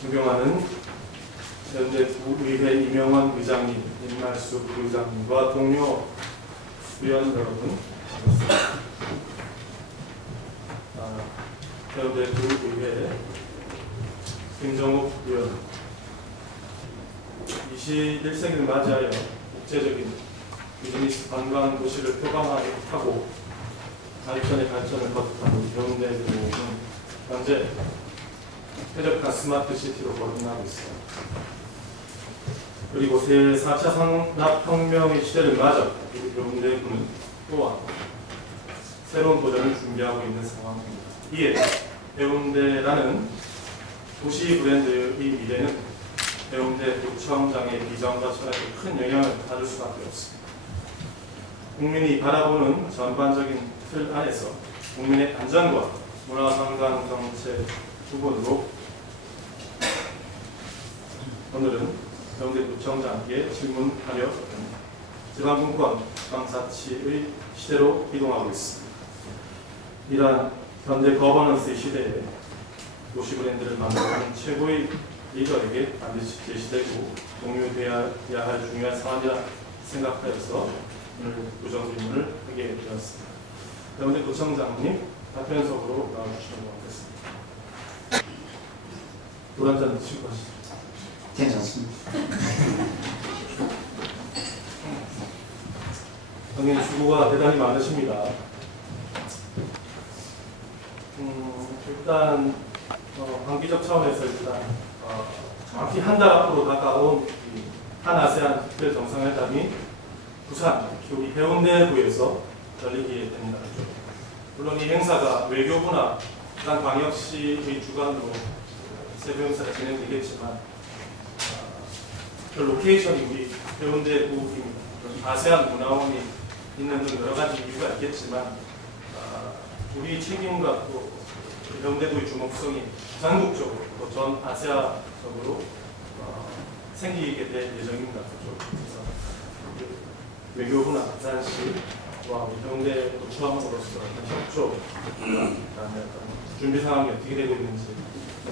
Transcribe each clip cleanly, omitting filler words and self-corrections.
존경하는 현대구의회 이명원 의장님, 임말숙 부의장님과 동료 위원 여러분, 반갑습니다. 현대구의회 김정욱 위원, 21세기를 맞이하여 국제적인 비즈니스 관광 도시를 표방하고 발전의 발전을 거듭하는 해운대구는 현재 쾌적한 스마트 시티로 거듭나고 있습니다. 그리고 제4차 산업혁명의 시대를 맞아 우리 해운대구는 또한 새로운 도전을 준비하고 있는 상황입니다. 이에 해운대라는 도시 브랜드의 미래는 해운대 구청장의 비전과 철학에 큰 영향을 받을 수밖에 없습니다. 국민이 바라보는 전반적인 틀 안에서 국민의 안전과 문화관광 정책 부분으로 오늘은 해운대구청장에게 질문하려 합니다. 지방분권 광사치의 시대로 이동하고 있습니다. 이러한 현대 거버넌스의 시대에 도시 브랜드를 만드는 최고의 리더에게 반드시 제시되고 공유되어야 할 중요한 사안이라 생각하여서 오늘 구정 질문을 하게 되었습니다. 해운대구청장님 답변석으로 나와주시면 고맙겠습니다. 물 한 잔 드시고 가시죠. 괜찮습니다. 형님 수고가 대단히 많으십니다. 일단 단기적 차원에서 일단 정확히 한 달 앞으로 다가온 한아세안 특별 정상회담이 부산, 우리 해운대구에서 열리게 됩니다. 물론 이 행사가 외교부나 부산광역시의 주관으로 세부 행사가 진행되겠지만 그 로케이션이 우리 해운대구입니다. 아세안 문화원이 있는 등 여러 가지 이유가 있겠지만 우리 책임과 또 해운대구의 주목성이 전국적으로 또 전 아시아적으로 생기게 될 예정입니다. 그래서 외교부나 부산시와 우리 해운대구청으로서 협조, 그다음에 준비 상황이 어떻게 되고 있는지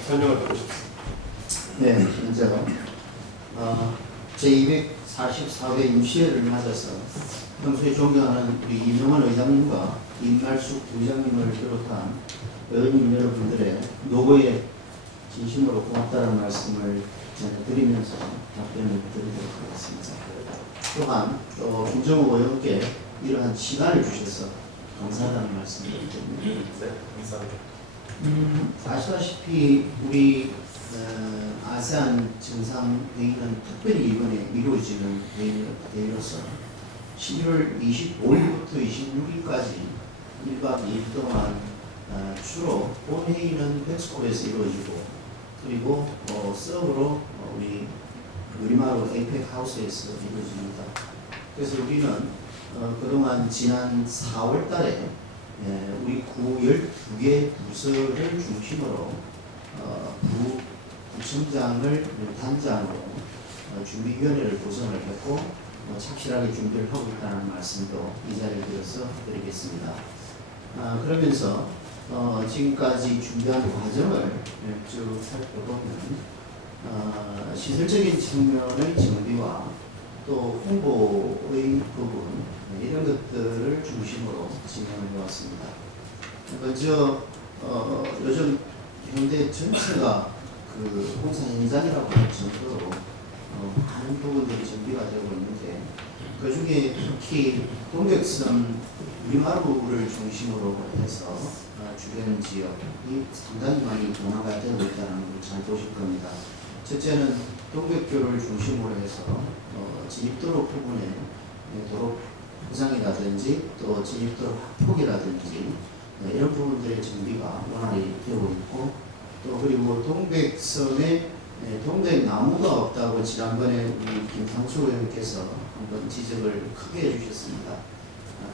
설명을 듣고 싶습니다. 네, 현재로 제244회 유시회를 맞아서 평소에 존경하는 우리 이명원 의장님과 임말숙 부의장님을 비롯한 의원님 여러분들의 노고에 진심으로 고맙다는 말씀을 전해드리면서 답변을 드리도록 하겠습니다. 또한 김정욱 의원께 이러한 시간을 주셔서 감사하다는 말씀을 드립니다. 네, 감사합니다. 아시다시피 우리 아세안 정상회의는 특별히 이번에 이루어지는 회의로서 11월 25일부터 26일까지 1박 2일 동안 주로 본회의는 백스코에서 이루어지고 그리고 서브로 우리 우리마루 에이펙 하우스에서 이루어집니다. 그래서 우리는 그동안 지난 4월 달에 우리 구 12개 부서를 중심으로 구청장을 단장으로 준비위원회를 구성을 했고 착실하게 준비를 하고 있다는 말씀도 이 자리를 빌어서 드리겠습니다. 그러면서 지금까지 준비한 과정을 쭉 살펴보면 시설적인 측면의 정비와 또 홍보의 부분 이런 것들을 중심으로 진행을 해왔습니다. 먼저 요즘 현대 전체가 그 공사 현장이라고 할 정도로 많은 부분들이 준비가 되고 있는데 그 중에 특히 동백섬 우리마루를 중심으로 해서 주변 지역이 상당히 많이 변화가 되고 있다는 걸 잘 보실 겁니다. 첫째는 동백교를 중심으로 해서 진입도로 부분에 도로 포장이라든지 또 진입도로 확폭이라든지 이런 부분들의 정비가 원활히 되고 있고 또 그리고 동백섬에 동백나무가 없다고 지난번에 우리 김상수 의원께서 한번 지적을 크게 해주셨습니다.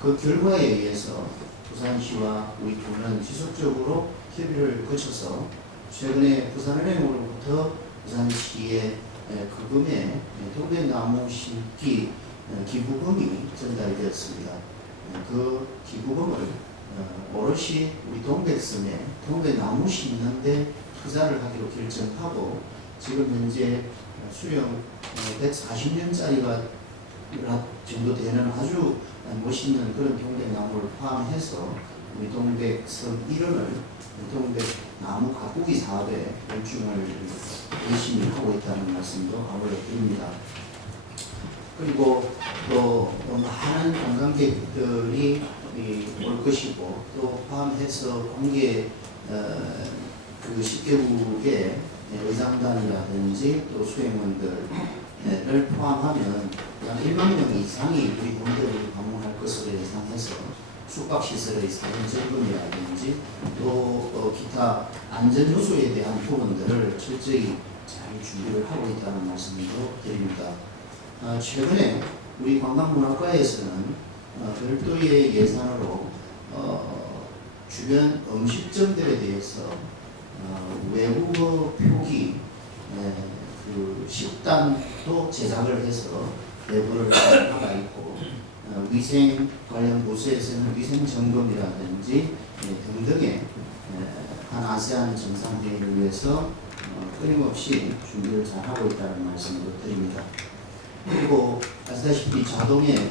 그 결과에 의해서 부산시와 우리 구는 지속적으로 협의를 거쳐서 최근에 부산은행으로부터 부산시의 그금에 동백나무 심기 기부금이 전달이 되었습니다. 그 기부금을 오롯이 우리 동백섬에 동백나무 심는데 투자를 하기로 결정하고 지금 현재 수령 140년짜리가 정도 되는 아주 멋있는 그런 동백나무를 포함해서 우리 동백섬 일원을 동백 나무 가꾸기 사업에 열중을 열심히 하고 있다는 말씀도 아울러 드립니다. 그리고 또 많은 관광객들이 올 것이고 또 포함해서 공개 그 10개국의 의장단이라든지 또 수행원들을 포함하면 약 1만 명 이상이 우리 본대를 방문할 것으로 예상해서 숙박시설의 사용 점검이라든지 또 기타 안전 요소에 대한 부분들을 철저히 잘 준비를 하고 있다는 말씀도 드립니다. 최근에 우리 관광문화과에서는 별도의 예산으로 주변 음식점들에 대해서 외국어 표기 그 식단도 제작을 해서 내부를 나가 있고 위생 관련 부서에서는 위생 점검이라든지 등등의 한 아세안 정상회의를 위해서 끊임없이 준비를 잘 하고 있다는 말씀을 드립니다. 그리고 아시다시피 자동에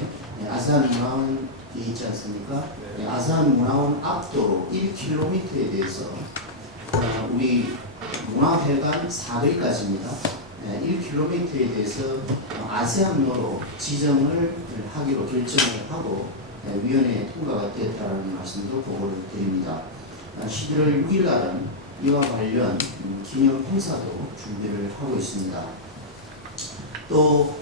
아세안 문화원이 있지 않습니까? 아세안 문화원 앞도로 1km에 대해서 우리 문화회관 사거리까지입니다. 1km에 대해서 아세안로로 지정을 하기로 결정을 하고 위원회에 통과가 됐다는 말씀도 보고를 드립니다. 11월 6일 날은 이와 관련 기념 행사도 준비를 하고 있습니다. 또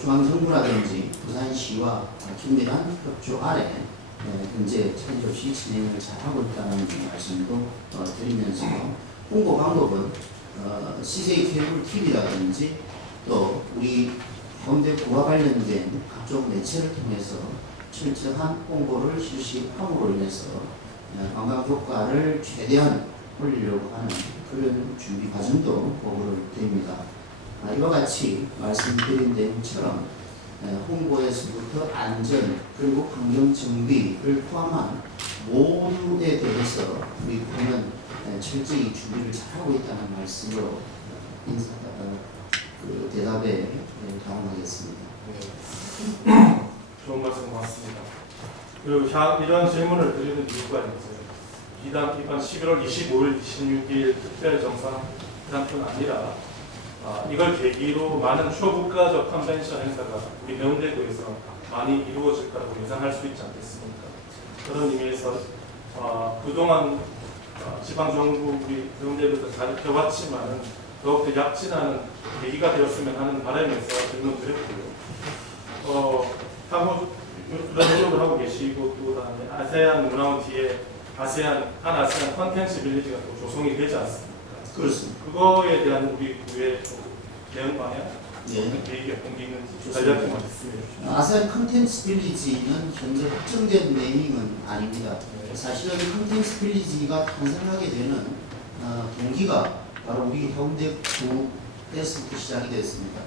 중앙정부라든지 부산시와 긴밀한 협조 아래 현재 차질없이 진행을 잘하고 있다는 말씀도 드리면서 홍보 방법은 CJ 케이블 TV라든지 또 우리 현대구와 관련된 각종 매체를 통해서 철저한 홍보를 실시함으로 인해서 관광 효과를 최대한 올리려고 하는 그런 준비 과정도 보고를 드립니다. 이와 같이 말씀드린 내용처럼 홍보에서부터 안전 그리고 환경 정비를 포함한 모두에 대해서 우리 군은 철저히 준비를 잘하고 있다는 말씀으로 그 대답에 답하겠습니다. 네. 좋은 말씀 고맙습니다. 그리고 이런 질문을 드리는 이유가 있어요. 이번 11월 25일, 26일 특별 정상회담뿐 아니라 이걸 계기로 많은 초국가적 컨벤션 행사가 우리 해운대구에서 많이 이루어질 거라고 예상할 수 있지 않겠습니까? 그런 의미에서 그동안 지방정부 우리 해운대구에서 잘 해왔지만은 더욱더 약진하는 계기가 되었으면 하는 바람에서 질문드렸고요. 향후 그런 노력을 하고 계시고 또 다음에 아세안 문화원 뒤에 한 아세안 컨텐츠 빌리지가 또 조성이 되지 않습니까? 그렇습니다. 그거에 대한 우리 구의 대응 방향, 계획이 어떤 게 있는지 간략히 말씀해 주시죠. 아세안 컨텐츠 빌리지는 현재 확정된 네이밍은 아닙니다. 사실은 컨텐츠 빌리지가 탄생하게 되는 동기가 바로 우리 해운대구에서부터 시작이 됐습니다.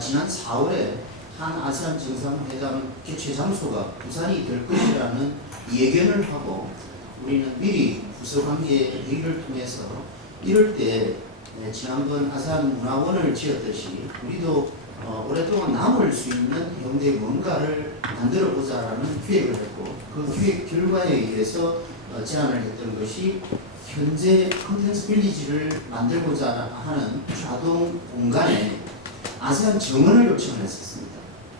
지난 4월에 한 아세안 정상회담 개최 장소가 부산이 될 것이라는 예견을 하고 우리는 미리 부서관계 회의를 통해서 이럴 때 지난번 아세안 문화원을 지었듯이 우리도 오랫동안 남을 수 있는 해운대 뭔가를 만들어 보자라는 기획을 했고 그 기획 결과에 의해서 제안을 했던 것이 현재 컨텐츠 빌리지를 만들고자 하는 자동 공간에 아세안 정원을 요청을 했었습니다.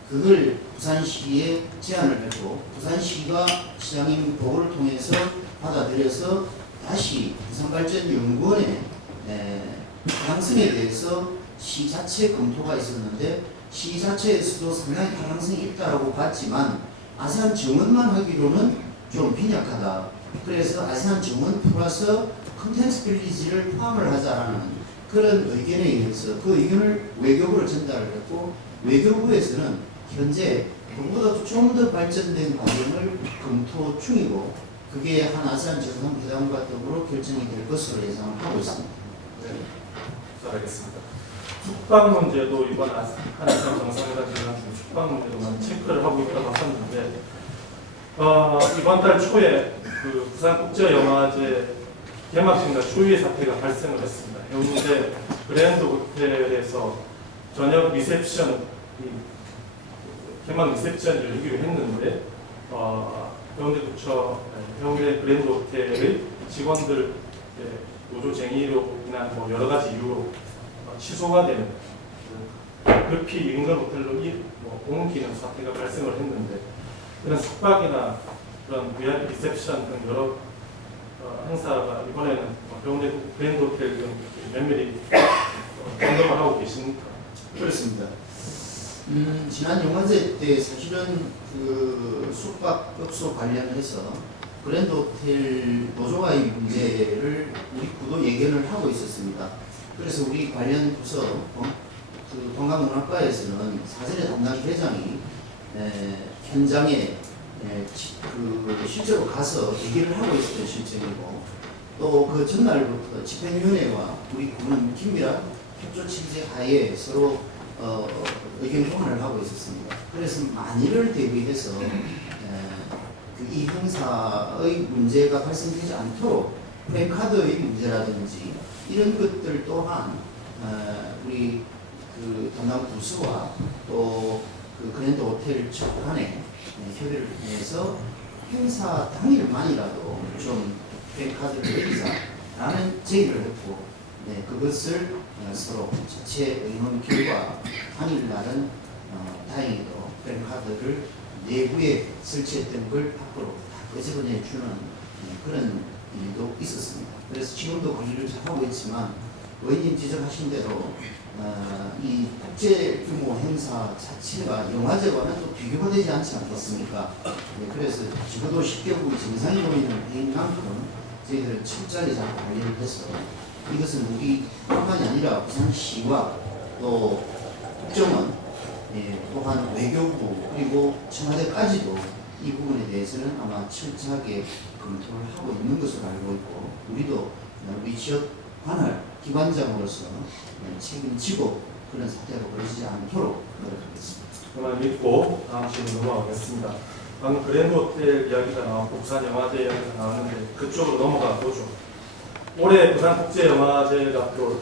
그걸 부산시에 제안을 했고 부산시가 시장님 보고를 통해서 받아들여서 다시 부산발전연구원의 가능성에 대해서 시 자체 검토가 있었는데 시 자체에서도 상당히 가능성이 있다고 봤지만 아세안 정원만 하기로는 좀 빈약하다. 그래서 아세안 정원 플러스 컨텐츠 빌리지를 포함을 하자라는 그런 의견에 의해서 그 의견을 외교부로 전달을 했고 외교부에서는 현재 그보다 좀 더 발전된 과정을 검토 중이고 그게 한 아세안 정상회담과 더불어 결정이 될 것으로 예상을 하고 있습니다. 네, 잘 알겠습니다. 숙박 문제도 이번 한아세안 정상회담 기간 중에 숙박 문제도 많이 체크를 하고 있다고 하셨는데 이번 달 초에 그 부산국제영화제 개막식이나 추위의 사태가 발생을 했습니다. 해운대 그랜드 호텔에서 저녁 리셉션, 개막 리셉션을 열기로 했는데 해운대구청 해운대 그랜드 호텔의 직원들 노조쟁의로 인한 여러 가지 이유로 취소가 되는 급히 인근 호텔로 옮기는 사태가 발생을 했는데 그런 숙박이나 그런 VIP 리셉션 등 여러 행사가 이번에는 해운대 그랜드 호텔 등 면밀히 점검을 하고 계십니까? 그렇습니다. 지난 영화제 때 사실은 그 숙박업소 관련해서 그랜드 호텔 노조와의 문제를 우리 구도 예견을 하고 있었습니다. 그래서 우리 관련 부서 그 관광문화과에서는 사전에 담당 회장이 현장에 그 실제로 가서 얘기를 하고 있었던 실정이고 또 그 전날부터 집행위원회와 우리 구는 긴밀한 협조 체제 하에 서로 의견 교환을 하고 있었습니다. 그래서 만일을 대비해서 이 행사의 문제가 발생되지 않도록 프랜카드의 문제라든지 이런 것들 또한 우리 그 담당 부서와 또 그 그랜드 호텔 측 간에 협의를 통해서 행사 당일만이라도 좀 프랜카드를 내리자라는 제의를 했고 그것을 서로 자체 의논 결과 당일날은 다행히도 프랜카드를 내부에 설치했던 걸 밖으로 다 끄집어내주는 그런 일도 있었습니다. 그래서 지금도 관리를 잘하고 있지만 의원님 지적하신 대로 이 국제 규모 행사 자체가 영화제와는 또 비교가 되지 않지 않겠습니까? 그래서 적어도 10개국이 정상이 모이는 회의인 만큼 저희들은 철저하게 잘 관리를 해서 이것은 우리뿐만이 아니라 부산시와 또 국정원 또한 외교부 그리고 청와대까지도 이 부분에 대해서는 아마 철저하게 검토를 하고 있는 것으로 알고 있고 우리도 우리 지역 관할 기관장으로서 책임지고 그런 사태가 벌어지지 않도록 노력하겠습니다. 그만 믿고 다음 질문 넘어가겠습니다. 방금 그랜드 호텔 이야기가 나왔고 부산 영화제 이야기가 나왔는데 그쪽으로 넘어가 보죠. 올해 부산국제영화제가 또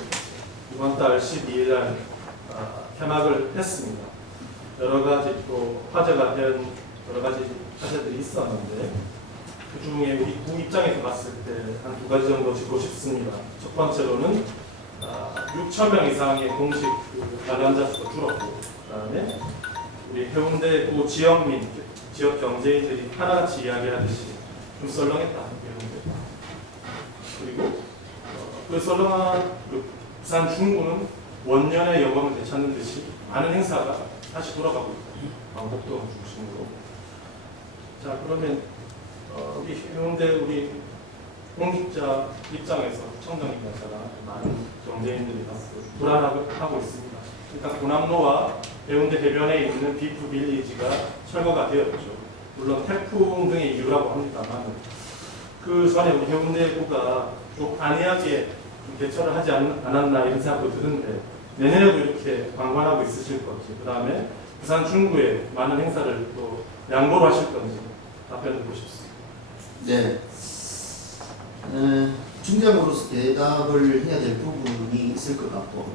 이번 달 12일 날 개막을 했습니다. 여러 가지 또 화제가 된 여러 가지 화제들이 있었는데 그 중에 우리 구 입장에서 봤을 때 한 두 가지 정도 짚고 싶습니다. 첫 번째로는 6,000명 이상의 공식 관람자 수가 줄었고 그다음에 우리 해운대 구 지역민, 지역 경제인들이 하나같이 이야기하듯이 좀 썰렁했다. 그리고 그 썰렁한 부산 중구는 원년의 영광을 되찾는 듯이 많은 행사가 다시 돌아가고 있다. 방법도 중심으로. 자 그러면 우리 해운대 우리 공직자 입장에서 청정 입장자가 많은 경제인들이 가서 불안하고 있습니다. 일단 고남로와 해운대 해변에 있는 비프 빌리지가 철거가 되었죠. 물론 태풍 등의 이유라고 합니다만 그 전에 우리 해운대구가 좀 안이하게 대처를 하지 않았나 이런 생각도 드는데 내년에도 이렇게 방관하고 있으실 건지 그 다음에 부산 중구에 많은 행사를 또 양보를 하실 건지 답변을 듣고 싶습니다. 네. 중장으로서 대답을 해야 될 부분이 있을 것 같고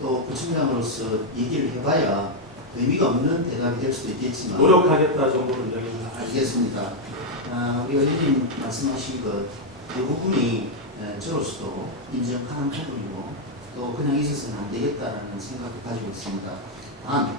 또 부총장으로서 얘기를 해봐야 의미가 없는 대답이 될 수도 있겠지만 노력하겠다 정도로 이야기해 주세요. 알겠습니다. 우리 의원님 말씀하신 것 대부분이 저로서도 인정하는 부분이고 또 그냥 있어서는 안 되겠다라는 생각을 가지고 있습니다. 단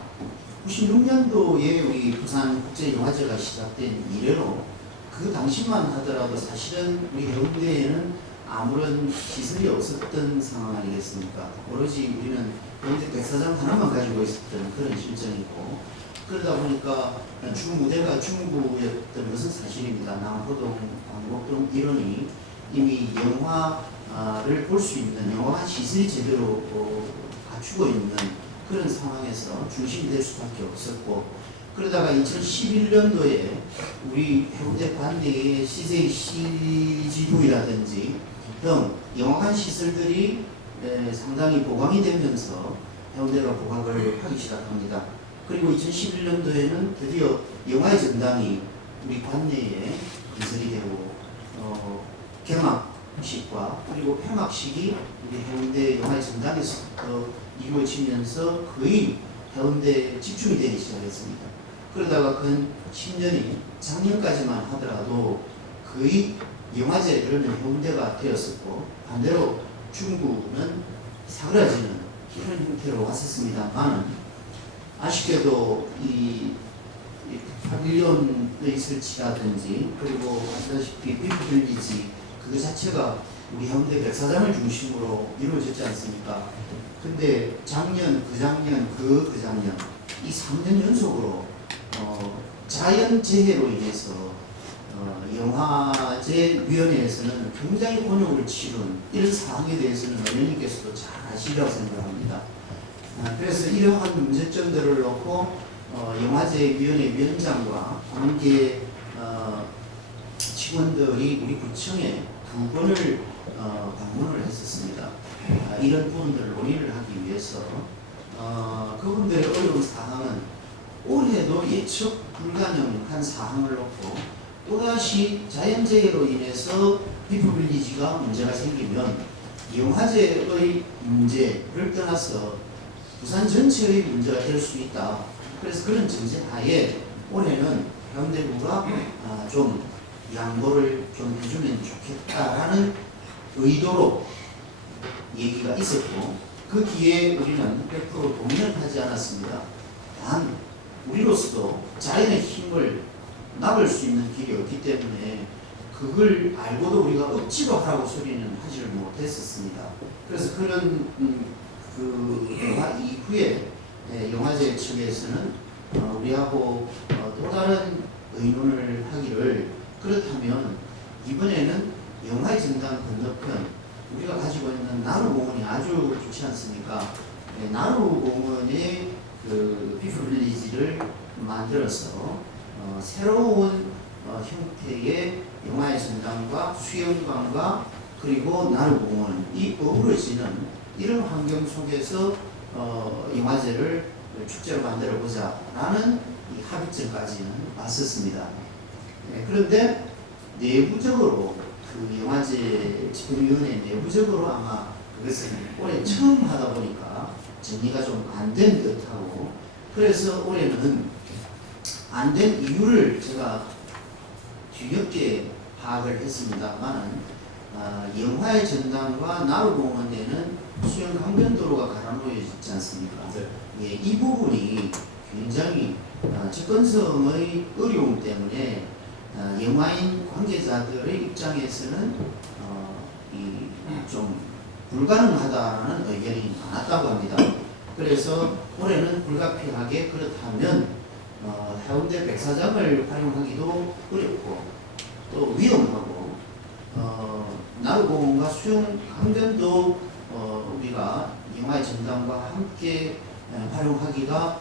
96년도에 우리 부산국제영화제가 시작된 이래로 그 당시만 하더라도 사실은 우리 해운대에는 아무런 시설이 없었던 상황 아니겠습니까? 오로지 우리는 해운대 백사장 하나만 가지고 있었던 그런 실정이고 그러다 보니까 주 무대가 중구였던 것은 사실입니다. 남포동, 광복동 이런이 이미 영화를 볼 수 있는 영화관 시설이 제대로 갖추고 있는 그런 상황에서 중심이 될 수밖에 없었고 그러다가 2011년도에 우리 해운대 관내의 CJ CGV라든지 등 영화관 시설들이 상당히 보강이 되면서 해운대가 보강을 하기 시작합니다. 그리고 2011년도에는 드디어 영화의 전당이 우리 관내에 건설이 되고 개막식과 그리고 폐막식이 우리 해운대 영화의 전당에서부터 이루어지면서 거의 해운대에 집중이 되기 시작했습니다. 그러다가 근 10년이 작년까지만 하더라도 거의 영화제 그러면 해운대가 되었었고, 반대로 중구는 사그라지는 이런 형태로 왔었습니다만, 아쉽게도 이 파빌리온의 설치라든지 그리고 아시다시피 비프빌리지 그 자체가 우리 해운대 백사장을 중심으로 이루어졌지 않습니까? 근데 작년, 그작년 이 3년 연속으로 자연재해로 인해서 영화제위원회에서는 굉장히 곤욕을 치른 이런 사항에 대해서는 의원님께서도 잘 아시리라고 생각합니다. 그래서 이러한 문제점들을 놓고 영화제위원회 위원장과 관계 직원들이 우리 구청에 2번을 방문을 했었습니다. 이런 부분들을 논의를 하기 위해서 그분들의 어려운 사항은 올해도 예측 불가능한 사항을 놓고 또다시 자연재해로 인해서 비프빌리지가 문제가 생기면 영화제의 문제를 떠나서 부산 전체의 문제가 될 수 있다. 그래서 그런 전제하에 올해는 해운대구가 좀 양보를 좀 해주면 좋겠다라는 의도로 얘기가 있었고, 그 기회에 우리는 100% 동의를 하지 않았습니다. 단 우리로서도 자연의 힘을 막을 수 있는 길이 없기 때문에 그걸 알고도 우리가 억지로 하라고 소리는 하지를 못했었습니다. 그래서 그런 그 영화 이후에 영화제 측에서는 우리하고 또 다른 의논을 하기를, 그렇다면 이번에는 영화의 전당 건너편 우리가 가지고 있는 나루공원이 아주 좋지 않습니까? 나루공원의 그 비프빌리지를 만들어서 새로운 형태의 영화의 전당과 수영관과 그리고 나루공원이 어우러지는 이런 환경 속에서 영화제를 축제로 만들어 보자라는 이 합의점까지는 왔었습니다. 그런데 내부적으로 그 영화제 집행위원회 내부적으로 아마 그것은 올해 처음 하다 보니까 정리가 좀 안 된 듯하고, 그래서 올해는 안 된 이유를 제가 뒤늦게 파악을 했습니다만, 영화의 전당과 나루공원에는 수영 강변도로가 갈아놓여 있지 않습니까? 네. 예, 이 부분이 굉장히 접근성의 어려움 때문에 영화인 관계자들의 입장에서는 좀 불가능하다는 의견이 많았다고 합니다. 그래서 올해는 불가피하게 그렇다면 해운대 백사장을 활용하기도 어렵고 또 위험하고, 나루공원과 수영 강변도 우리가 영화의 전당과 함께 활용하기가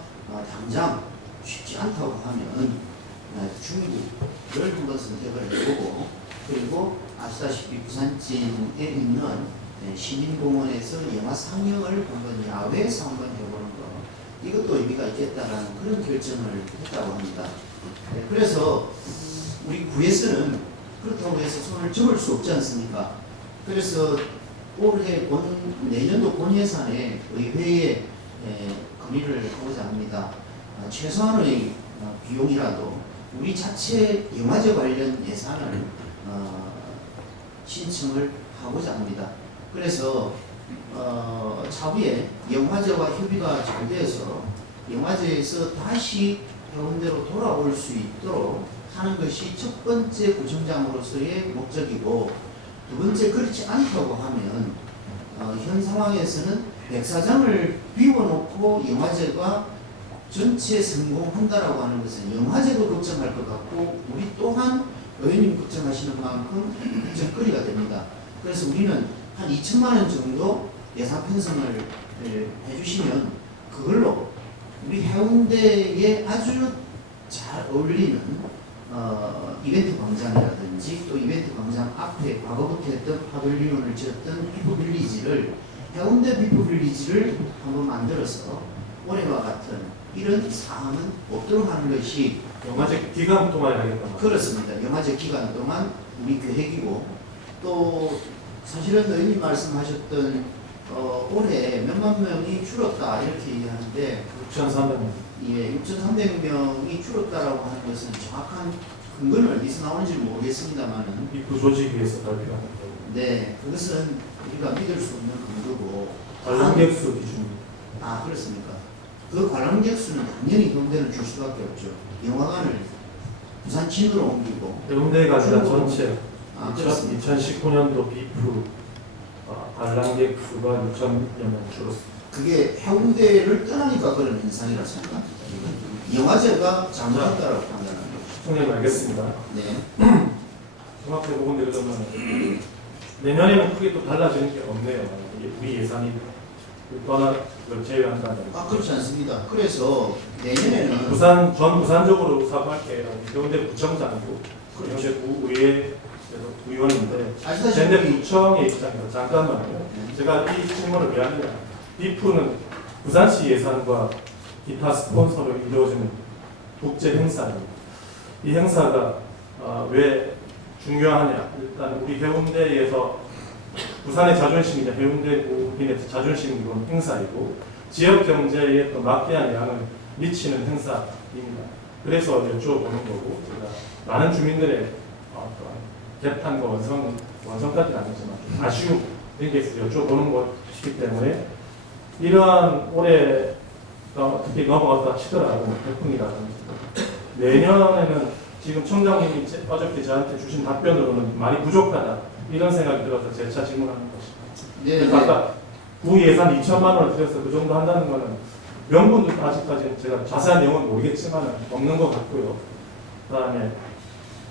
당장 쉽지 않다고 하면 중국을 한번 선택을 해보고, 그리고 아시다시피 부산진에 있는 시민공원에서 영화 상영을 한번 야외에서 한번 해보는 거, 이것도 의미가 있겠다라는 그런 결정을 했다고 합니다. 그래서 우리 구에서는 그렇다고 해서 손을 접을 수 없지 않습니까? 그래서 올해 내년도 본예산에 의회에 건의를 하고자 합니다. 최소한의 비용이라도 우리 자체 영화제 관련 예산을 신청을 하고자 합니다. 그래서 차후에 영화제와 협의가 잘 되어서 영화제에서 다시 해운대로 돌아올 수 있도록 하는 것이 첫 번째 구청장으로서의 목적이고, 두 번째 그렇지 않다고 하면 현 상황에서는 백사장을 비워놓고 영화제가 전체 성공한다라고 하는 것은 영화제도 걱정할 것 같고 우리 또한 의원님 걱정하시는 만큼 걱정거리가 됩니다. 그래서 우리는 한 2천만 원 정도 예산 편성을 해주시면 그걸로 우리 해운대에 아주 잘 어울리는 이벤트 광장이라든지 또 이벤트 광장 앞에 과거부터 했던 파빌리온을 지었던 비프빌리지를, 해운대 비프빌리지를 한번 만들어서 올해와 같은 이런 사항은 없도록 하는 것이 영화제 기간 동안 하겠다. 그렇습니다. 영화제 기간 동안 우리 계획이고, 또 사실은 의원님 말씀하셨던 올해 몇만 명이 줄었다 이렇게 얘기하는데 6,300명. 예, 6,300명이 줄었다라고 하는 것은 정확한 근거는 어디서 나오는지 모르겠습니다만은 입구 조직위에서 발표한 거. 네, 그것은 우리가 믿을 수 없는 근거고 관람객 수 기준입니다. 아 그렇습니까? 그 관람객 수는 당연히 동대는 줄 수밖에 없죠. 영화관을 부산 진으로 옮기고 해운대가 아니라 전체 아 그렇습니다. 2019년도 비프 관람객 수가 6,000여 명 줄었습니다. 그게 해운대를 떠나니까 그런 현상이라 생각합니다. 영화제가 잘못했다라고 판단하는 거죠. 총장님 알겠습니다. 네. 정확하게 보고 내려가면 내년에는 크게 또 달라지는 게 없네요. 우리 예산이 또 하나 제외한다면 아 그렇지 않습니다. 그래서 내년에는 전 부산적으로 사과할게요. 해운대 구청장이고 해운대 구의회 의원인데 아시다시피 현대 구청의 입장에서 잠깐만요. 제가 이 질문을 왜 하느냐. 비프는 부산시 예산과 기타 스폰서로 이루어지는 국제 행사입니다. 이 행사가 왜 중요하냐. 일단 우리 해운대에서 부산의 자존심이자 해운대 구민의 자존심이 이런 행사이고 지역 경제에 또 막대한 양을 미치는 행사입니다. 그래서 여쭤보는 거고 제가 많은 주민들의 개탄과 완성까지는 아니지만 아쉬움 이런 게 있어서 여쭤보는 것이기 때문에 이러한 올해가 어떻게 넘어갔다 치더라도 태풍이라든지 내년에는 지금 청장님이 어저께 저한테 주신 답변으로는 많이 부족하다 이런 생각이 들어서 재차 질문하는 것입니다. 네, 그래서 아까 구 예산 2천만 원을 들여서 그 정도 한다는 거는 명분도 아직까지 제가 자세한 내용은 모르겠지만 없는 것 같고요. 그다음에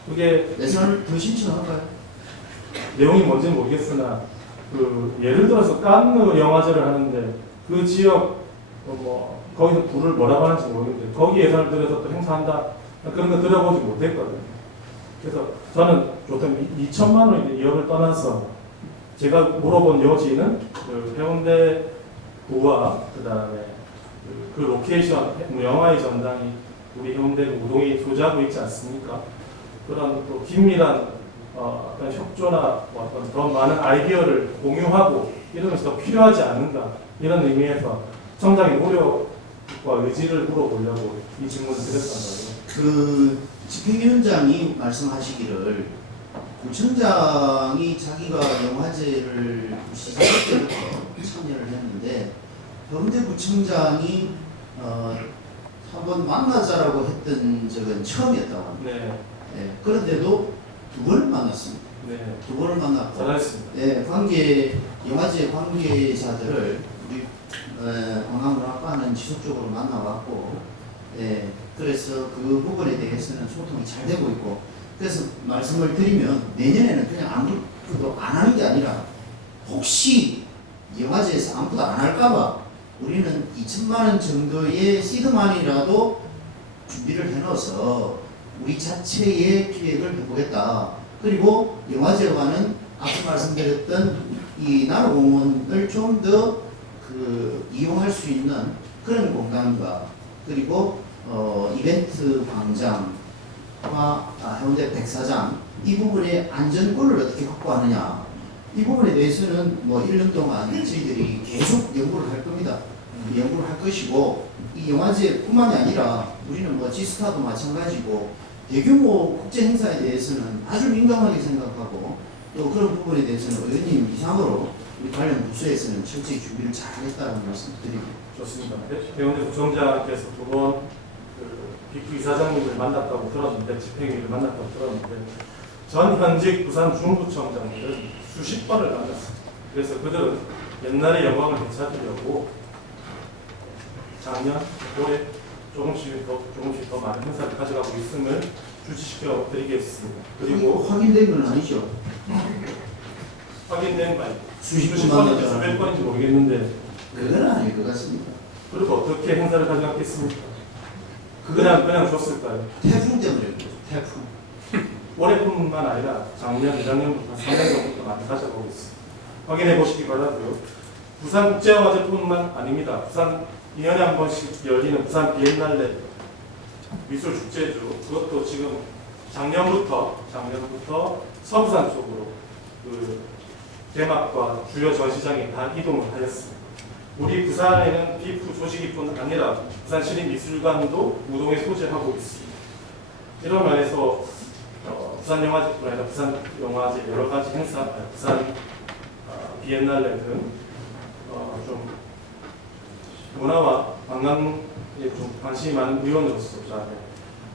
그게 예산을 더 신청할까요? 내용이 뭔지는 모르겠으나 예를 들어서 깐느 영화제를 하는데 그 지역 거기서 부를 뭐라고 하는지 모르겠는데 거기 예산을 들여서 또 행사한다 그런 거 들어보지 못했거든요. 그래서 저는 보통 2천만 원의 2억을 떠나서 제가 물어본 여지는 해운대 구와 그다음에 그 로케이션 영화의 전당이 우리 해운대 우동이 소지하고 있지 않습니까? 그런 또 긴밀한 어떤 협조나 어떤 더 많은 아이디어를 공유하고 이런 것이 더 필요하지 않는가 이런 의미에서 청장의 노력과 의지를 물어보려고 이 질문을 드렸던 거예요. 그 집행위원장이 말씀하시기를 구청장이 자기가 영화제를 시작 때부터 참여를 했는데 해운대구청장이 한번 만나자라고 했던 적은 처음이었다고 합니다. 네, 네, 그런데도 두 번을 만났습니다. 네, 두 번을 만났고 잘하셨습니다. 네, 영화제 관계자들을 우리 관광문화과는 지속적으로 만나왔고 네, 그래서 그 부분에 대해서는 소통이 잘 되고 있고 그래서 말씀을 드리면 내년에는 그냥 아무것도 안 하는 게 아니라 혹시 영화제에서 아무것도 안 할까봐 우리는 2천만 원 정도의 시드만이라도 준비를 해놓아서 우리 자체의 기획을 해보겠다. 그리고 영화제와는 앞서 말씀드렸던 이 나로공원을 좀 더 이용할 수 있는 그런 공간과 그리고 이벤트 광장과 해운대 백사장 이 부분의 안전권을 어떻게 확보하느냐 이 부분에 대해서는 1년 동안 저희들이 계속 연구를 할 겁니다. 연구를 할 것이고 이 영화제뿐만이 아니라 우리는 지스타도 마찬가지고 대규모 국제 행사에 대해서는 아주 민감하게 생각하고 또 그런 부분에 대해서는 의원님 이상으로 우리 관련 부서에서는 철저히 준비를 잘 하겠다는 말씀 드립니다. 좋습니다. 해운대 구청장께서 두 번 비프 이사장님을 만났다고 들었는데 집행위를 만났다고 들었는데 전 현직 부산 중구청장들은 수십 번을 만났습니다. 그래서 그들은 옛날의 영광을 되찾으려고 작년, 올해 조금씩 더 많은 행사를 가져가고 있음을 주지시켜 드리겠습니다. 그리고 확인된 건 아니죠? 확인된 바에 수십 수십 번 번인지 수백 번인지 모르겠는데 그건 아닐 것 같습니다. 그리고 어떻게 행사를 가져갔겠습니까? 그냥 줬을까요? 태풍 때문에 그렇죠. 태풍. 올해뿐만 아니라 작년, 재작년부터 3년 전부터 많이 가져가고 있습니다. 확인해 보시기 바라고요. 부산 국제영화제뿐만 아닙니다. 부산 2년에 한 번씩 열리는 부산 비엔날레 미술축제죠. 그것도 지금 작년부터 서부산 쪽으로 개막과 주요 전시장에 다 이동을 하였습니다. 우리 부산에는 비프 조직이뿐 아니라 부산시립미술관도 무동에 소재하고 있습니다. 이런 면에서 부산 영화제뿐 아니라 부산 영화제 여러 가지 행사, 부산 비엔날레 등 좀 문화와 관광에 좀 관심이 많은 의원으로서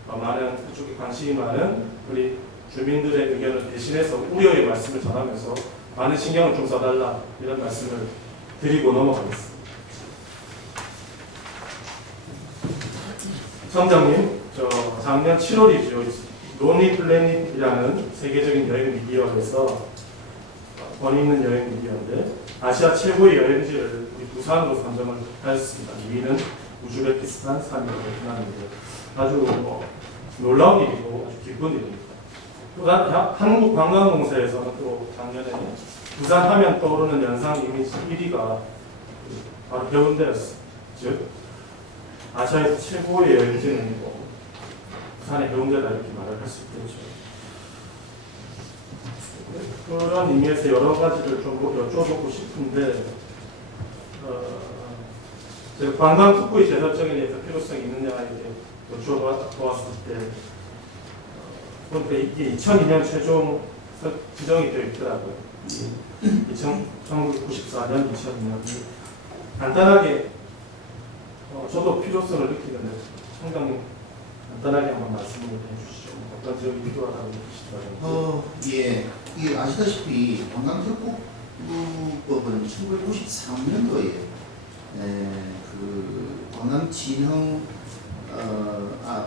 많은 그쪽에 관심이 많은 우리 주민들의 의견을 대신해서 우려의 말씀을 전하면서 많은 신경을 좀 써달라 이런 말씀을 드리고 넘어가겠습니다. 청장님, 작년 7월이죠. 로니 플래닛이라는 세계적인 여행 미디어에서 권위 있는 여행 미디어인데 아시아 최고의 여행지를 우리 부산으로 선정을 하였습니다. 2위는 우즈베키스탄, 3위는 베트남인데 아주 놀라운 일이고 아주 기쁜 일입니다. 또 한국관광공사에서는 또 작년에 부산 하면 떠오르는 연상 이미지 1위가 바로 해운대였습니다. 즉 아시아에서 최고의 여행지는 부산의 해운대다 이렇게 말을 할 수 있겠죠. 그런 의미에서 여러 가지를 좀 여쭤보고 싶은데 제가 관광특구의 제도적인 예서 필요성이 있느냐 이렇게 여쭤보았을 때 보니까 이게 2002년 최종 지정이 되어 있더라고요. 1994년, 2002년 간단하게 저도 필요성을 느끼는데 청장님 간단하게 한번 말씀을 해주시죠. 어떤 지역이 필요하다고 느끼시더라고요. 예, 이게 아시다시피 관광특구법은 1993년도에 그 관광진흥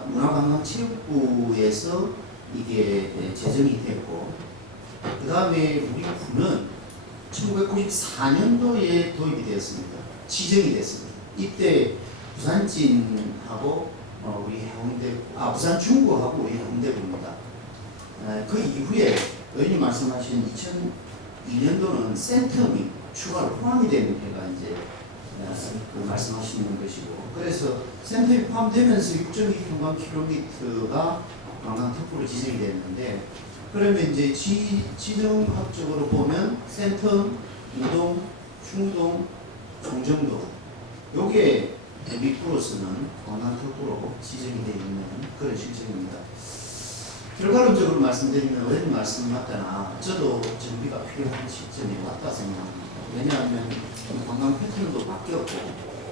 문화관광체육부에서 이게 제정이 됐고, 그 다음에 우리 구는 1994년도에 도입이 되었습니다. 지정이 됐습니다. 이때 부산진하고 우리 해운대, 부산 중구하고 우리 해운대구입니다. 그 이후에 의원님 말씀하신 2002년도는 센텀이 추가로 포함이 되는 해가 이제 그 말씀하시는 것이고, 그래서 센텀이 포함되면서 6.2평방킬로미터가 관광특구로 지정이 됐는데, 그러면 이제 지정학적으로 보면 센텀, 이동, 충동, 종정도 요게 밑으로서는 관광특구로 지정이 되어 있는 그런 실정입니다. 결과론적으로 말씀드리면 의원님 말씀 맞다나 저도 정비가 필요한 시점에 왔다 생각합니다. 왜냐하면 관광 패턴도 바뀌었고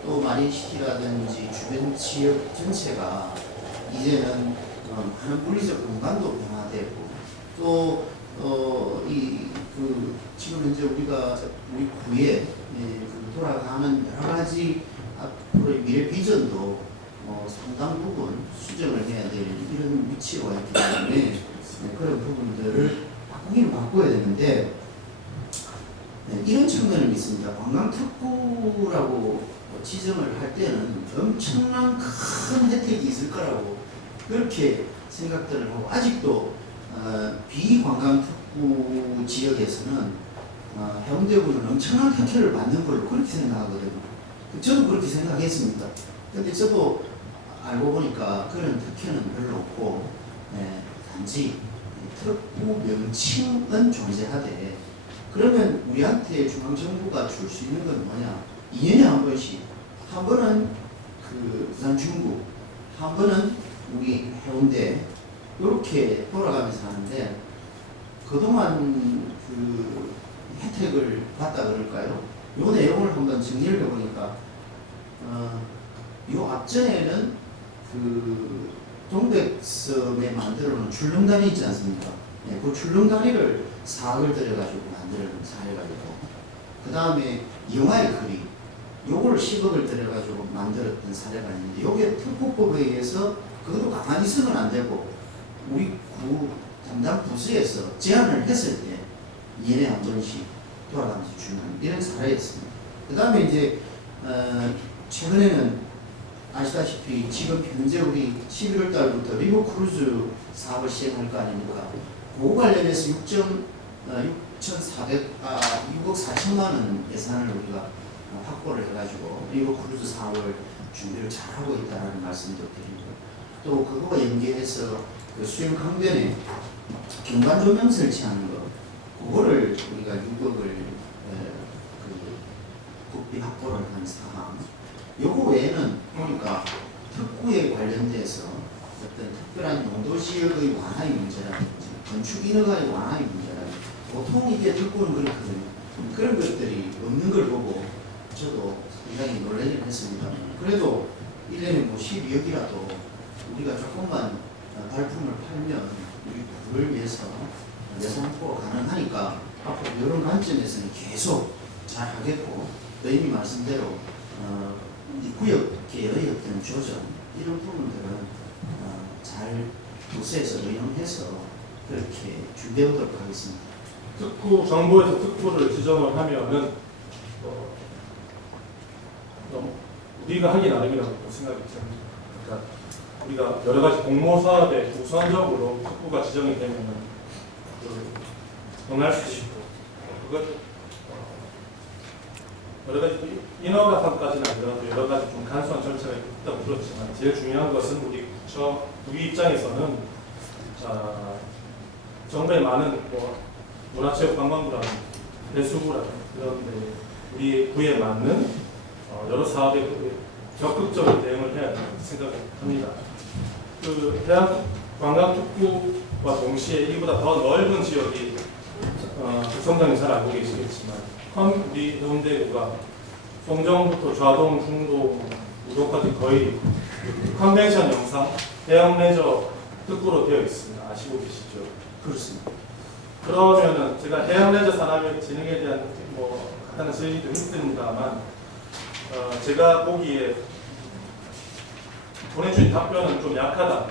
또 마린시티라든지 주변 지역 전체가 이제는 많은 물리적 공간도 변화되고 또 지금 현재 우리가 우리 구에 돌아가는 여러 가지 앞으로의 미래 비전도 상당 부분 수정을 해야 될 이런 위치에 와 있기 때문에 그런 부분들을 바꾸기는 바꿔야 되는데 이런 측면은 있습니다. 관광특구라고 지정을 할 때는 엄청난 큰 혜택이 있을 거라고 그렇게 생각들을 하고, 아직도 비관광특구 지역에서는 해운대구는 엄청난 혜택을 받는 걸로 그렇게 생각하거든요. 저도 그렇게 생각했습니다. 근데 저도 알고 보니까 그런 특혜는 별로 없고, 단지 특구 명칭은 존재하되, 그러면 우리한테 중앙정부가 줄 수 있는 건 뭐냐? 2년에 한 번씩, 한 번은 그 부산 중구, 한 번은 우리 해운대, 이렇게 돌아가면서 하는데, 그동안 그 혜택을 받다 그럴까요? 요 내용을 한번 정리를 해보니까, 요 앞전에는 그 동백섬에 만들어놓은 출렁다리 있지 않습니까? 그 출렁다리를 4억을 들여가지고 만들어놓은 사례가 있고, 그 다음에 영화의 거리, 요걸 10억을 들여가지고 만들었던 사례가 있는데, 요게 특구법에 의해서 그것도 가만히 있으면 안 되고, 우리 구 담당 부서에서 제안을 했을 때 2년에 한 번씩 돌아가면서 주는 이런 사례였습니다. 그 다음에 이제 최근에는 아시다시피 지금 현재 우리 11월 달부터 리버 크루즈 사업을 시행할 거 아닙니까? 그거 관련해서 6억 4천만 원 예산을 우리가 확보를 해가지고 리버 크루즈 사업을 준비를 잘하고 있다는 말씀도 드리고, 또 그거와 연계해서 그 수영 강변에 경관 조명 설치하는 거, 그거를 우리가 6억을 그 국비 확보를 한 사항. 요거 외에는 보니까 특구에 관련돼서 어떤 특별한 용도 지역의 완화의 문제라든지 건축 인허가의 완화의 문제라든지 보통 이게 특구는 그렇거든요. 그런 것들이 없는 걸 보고 저도 굉장히 놀라긴 했습니다. 그래도 1년에 뭐 12억이라도 우리가 조금만 발품을 팔면 우리 그걸 위해서 예산 확보가 가능하니까 앞으로 이런 관점에서는 계속 잘 하겠고 또 이미 말씀대로 이 구역 계열의 어떤 조정 이런 부분들은 잘 부서에서 의논해서 그렇게 준비해 보도록 하겠습니다. 특구 정부에서 특구를 지정을 하면은 우리가 하기 나름이라고 생각이 듭니다. 그러니까 우리가 여러 가지 공모 사업에 우선적으로 특구가 지정이 되면은 응할 수 있고 그것 여러 가지 인허가상까지는 아니더라도 여러 가지 좀 간소한 절차가 있다고 들었지만 제일 중요한 것은 우리 입장에서는 정부의 많은 문화체육관광부라든지 대수부라든지 그런데 우리 구에 맞는 여러 사업에 적극적으로 대응을 해야 된다고 생각합니다. 그 해양 관광특구와 동시에 이보다 더 넓은 지역이 국성장님 잘 알고 계시겠지만 우리 해운대구가 송정부터 좌동, 중동, 우도까지 거의 컨벤션 영상, 해양 레저 특구로 되어 있습니다. 아시고 계시죠? 그렇습니다. 그러면은 제가 해양 레저 산업의 진흥에 대한 하나는 설명이 좀 힘듭니다만 제가 보기에 보내주신 답변은 좀 약하다.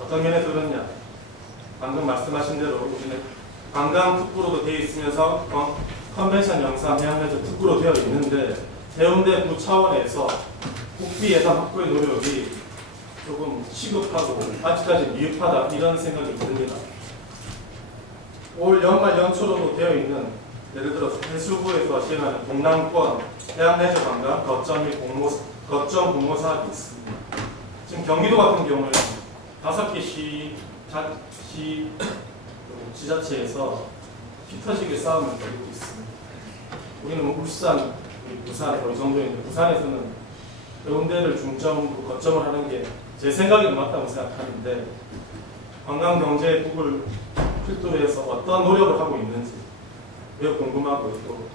어떤 면에서 그러냐? 방금 말씀하신 대로 우리는 관광 특구로도 되어 있으면서 컨벤션 영상 해양 레저 특구로 되어 있는데 해운대 구 차원에서 국비 예산 확보의 노력이 조금 시급하고 아직까지 미흡하다 이런 생각이 듭니다. 올 연말 연초로도 되어 있는 예를 들어서 해수부에서 시행하는 동남권 해양 레저 관광 거점 및 공모 사업이 있습니다. 지금 경기도 같은 경우에는 5개 지자체에서 피 터지게 싸움을 벌이고 있습니다. 우리는 울산, 부산 이 정도인데 부산에서는 해운대를 중점으로 거점을 하는 게 제 생각에는 맞다고 생각하는데 관광경제국을 필두로 해서 어떤 노력을 하고 있는지 매우 궁금하고 또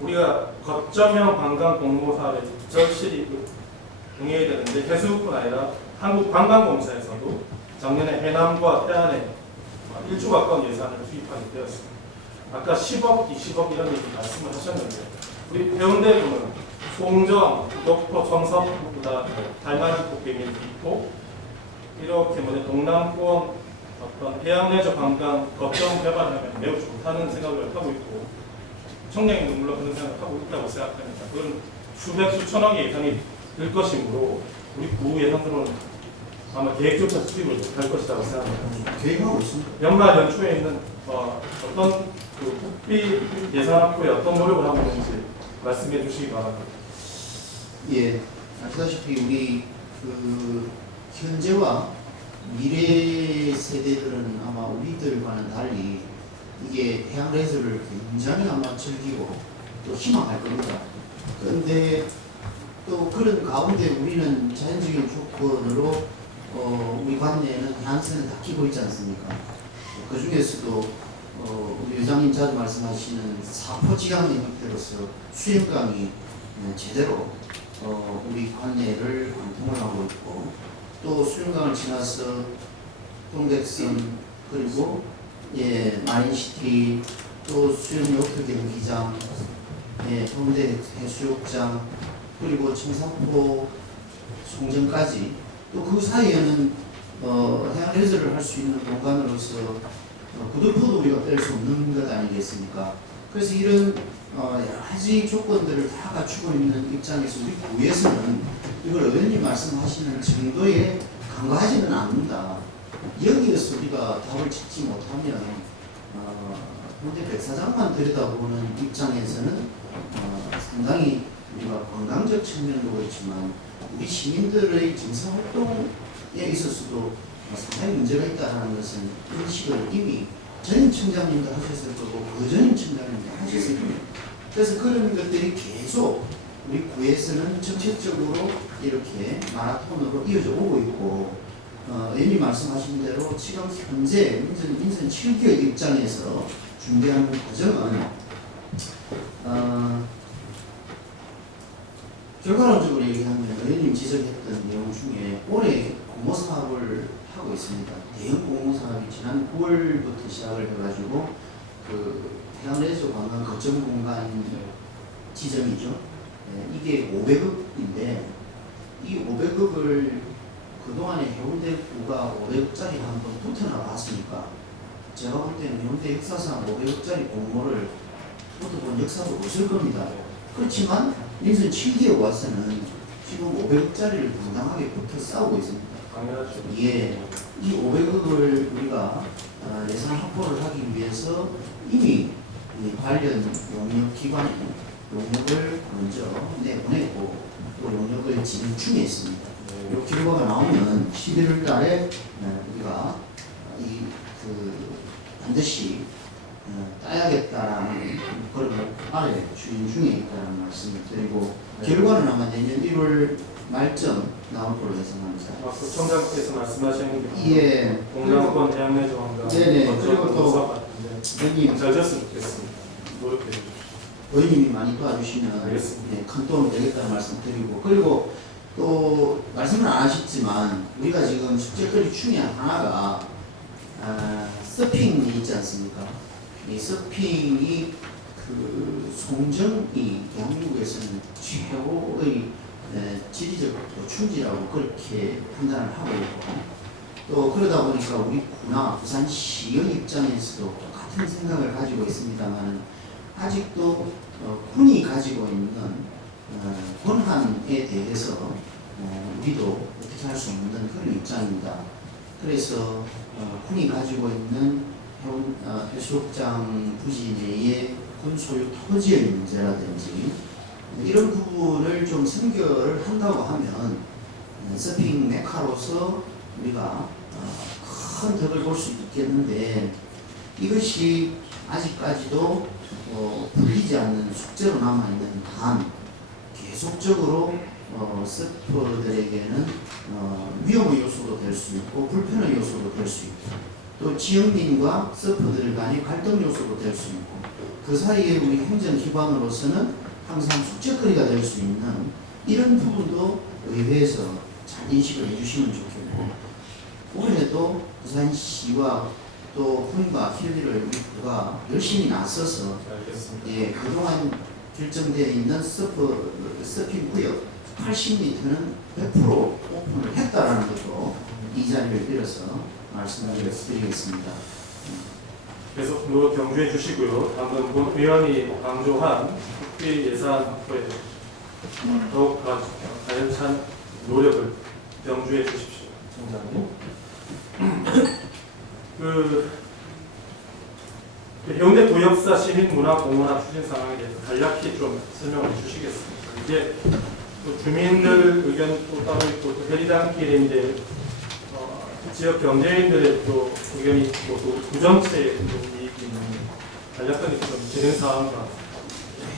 우리가 거점형 관광 공모 사업에 절실히 응해야 되는데 해수부뿐 아니라 한국관광공사에서도 작년에 해남과 태안에 1조 가까운 예산을 투입하게 되었습니다. 아까 10억, 20억 이런 얘기 말씀을 하셨는데 우리 해운대구는 송정, 독포, 청석보다 달맞이 꽃게임이 있고 이렇게 동남권 어떤 해양 레저 관광 거점 개발하면 매우 좋다는 생각을 하고 있고 청량이 물론 그런 생각을 하고 있다고 생각합니다. 그건 수백 수천억의 예산이 될 것이므로 우리 구 예산으로는 아마 계획조차 수립을 할 것이라고 생각합니다. 계획하고 있습니다. 연말 연초에 있는 어떤 그 국비 예산 확보에 어떤 노력을 하고 있는지 말씀해 주시기 바랍니다. 예, 아시다시피 우리 그 현재와 미래 세대들은 아마 우리들과는 달리 이게 해양 레저를 굉장히 아마 즐기고 또 희망할 겁니다. 그런데 또 그런 가운데 우리는 자연적인 조건으로 우리 관내에는 해안선을 다 끼고 있지 않습니까? 그 중에서도 우리 회장님 자주 말씀하시는 사포지향의 형태로서 수영강이 제대로 우리 관내를 관통을 하고 있고 또 수영강을 지나서 동백선 그리고 마린시티 또 수영 요트 경기장 해운대 해수욕장 그리고 청산포 송정까지 또 그 사이에는 해양 레저를 할 수 있는 공간으로서 구도포도 우리가 뺄 수 없는 것 아니겠습니까? 그래서 이런 여러 가지 조건들을 다 갖추고 있는 입장에서 우리 구에서는 이걸 의원님 말씀하시는 정도에 간과하지는 않는다. 여기에서 우리가 답을 찾지 못하면 현재 백사장만 들여다보는 입장에서는 상당히 우리가 관광적 측면도 그렇지만 우리 시민들의 정상활동에 있어서도 상당히 문제가 있다는 것은 인식을 이미 전 청장님도 하셨을 거고 그전 청장님도 하셨을 거예요. 그래서 그런 것들이 계속 우리 구에서는 정책적으로 이렇게 마라톤으로 이어져 오고 있고 의원님 말씀하신 대로 지금 현재 민선 7기의 입장에서 준비하는 과정은 결과론적으로 얘기하면 의원님 지적했던 내용 중에 올해 공모 사업을 하고 있습니다. 대형 공모 사업이 지난 9월부터 시작을 해가지고 그 해안레저 관광 거점 공간 지점이죠. 네, 이게 500억인데 이 500억을 그동안에 해운대구가 500억짜리 한번 붙어 나왔으니까 제가 볼 때는 해운대 역사상 500억짜리 공모를 붙어본 역사도 없을 겁니다. 그렇지만 민선 7기에 와서는 지금 500억짜리를 당당하게 붙어 싸우고 있습니다. 당연하죠. 예, 이 500억을 우리가 예산 확보를 하기 위해서 이미 이 관련 용역 기관에 용역을 먼저 내보내고 또 용역을 진행 중에 있습니다. 이 결과가 나오면 11월 달에 우리가 반드시 따야겠다라는 그런 아래 추진 중에 있다는 말씀을 드리고 결과는 아마 내년 1월 말쯤 나올 걸로 예상합니다. 그 청장께서 말씀하시는 게 예. 공장권 해양내 조항과 네네. 그리고 또 같은데 의원님, 잘 됐으면 좋겠습니다. 노력해 주십시오. 의원님이 많이 도와주시면 알겠습니다. 네, 큰 도움 되겠다는 말씀 드리고 그리고 또 말씀을 안 하셨지만 우리가 지금 숙제거리 중에 하나가 서핑이 있지 않습니까? 이 서핑이 그 송정이 대한민국에서는 최고의 지리적 충지라고 그렇게 판단을 하고 있고 또 그러다 보니까 우리 구나 부산시의 입장에서도 똑같은 생각을 가지고 있습니다만 아직도 군이 가지고 있는 권한에 대해서 우리도 어떻게 할 수 없는 그런 입장입니다. 그래서 군이 가지고 있는 해수욕장 부지 내의 군 소유 토지의 문제라든지 이런 부분을 좀 선결을 한다고 하면 서핑 메카로서 우리가 큰 덕을 볼 수 있겠는데 이것이 아직까지도 풀리지 않는 숙제로 남아있는 한 계속적으로 서퍼들에게는 위험의 요소도 될 수 있고 불편의 요소도 될 수 있고 또 지역민과 서퍼들 간의 갈등 요소도 될 수 있고 그 사이에 우리 행정기관으로서는 항상 숙제거리가 될 수 있는 이런 부분도 의회에서 잘 인식을 해주시면 좋겠고 올해도 부산시와 또 군과 협의를 우리 구가 열심히 나서서 예, 그동안 결정되어 있는 서핑 구역 80m는 100% 오픈을 했다라는 것도 이 자리를 빌어서 말씀을 드리겠습니다. 계속 노력 경주해 주시고요. 방금 본 의원이 강조한 국비 예산 확보에 더욱 가열찬 노력을 경주해 주십시오. 청장님. 해운대 구역사 시민문화공헌화 추진 상황에 대해서 간략히 좀 설명을 주시겠습니까? 이게 또 주민들 의견도 따로 있고 또 해리단길인데 지역 경제인들의 또 의견이 있고 또 구정체의 이익이 있는 간략하게 좀 진행 사항과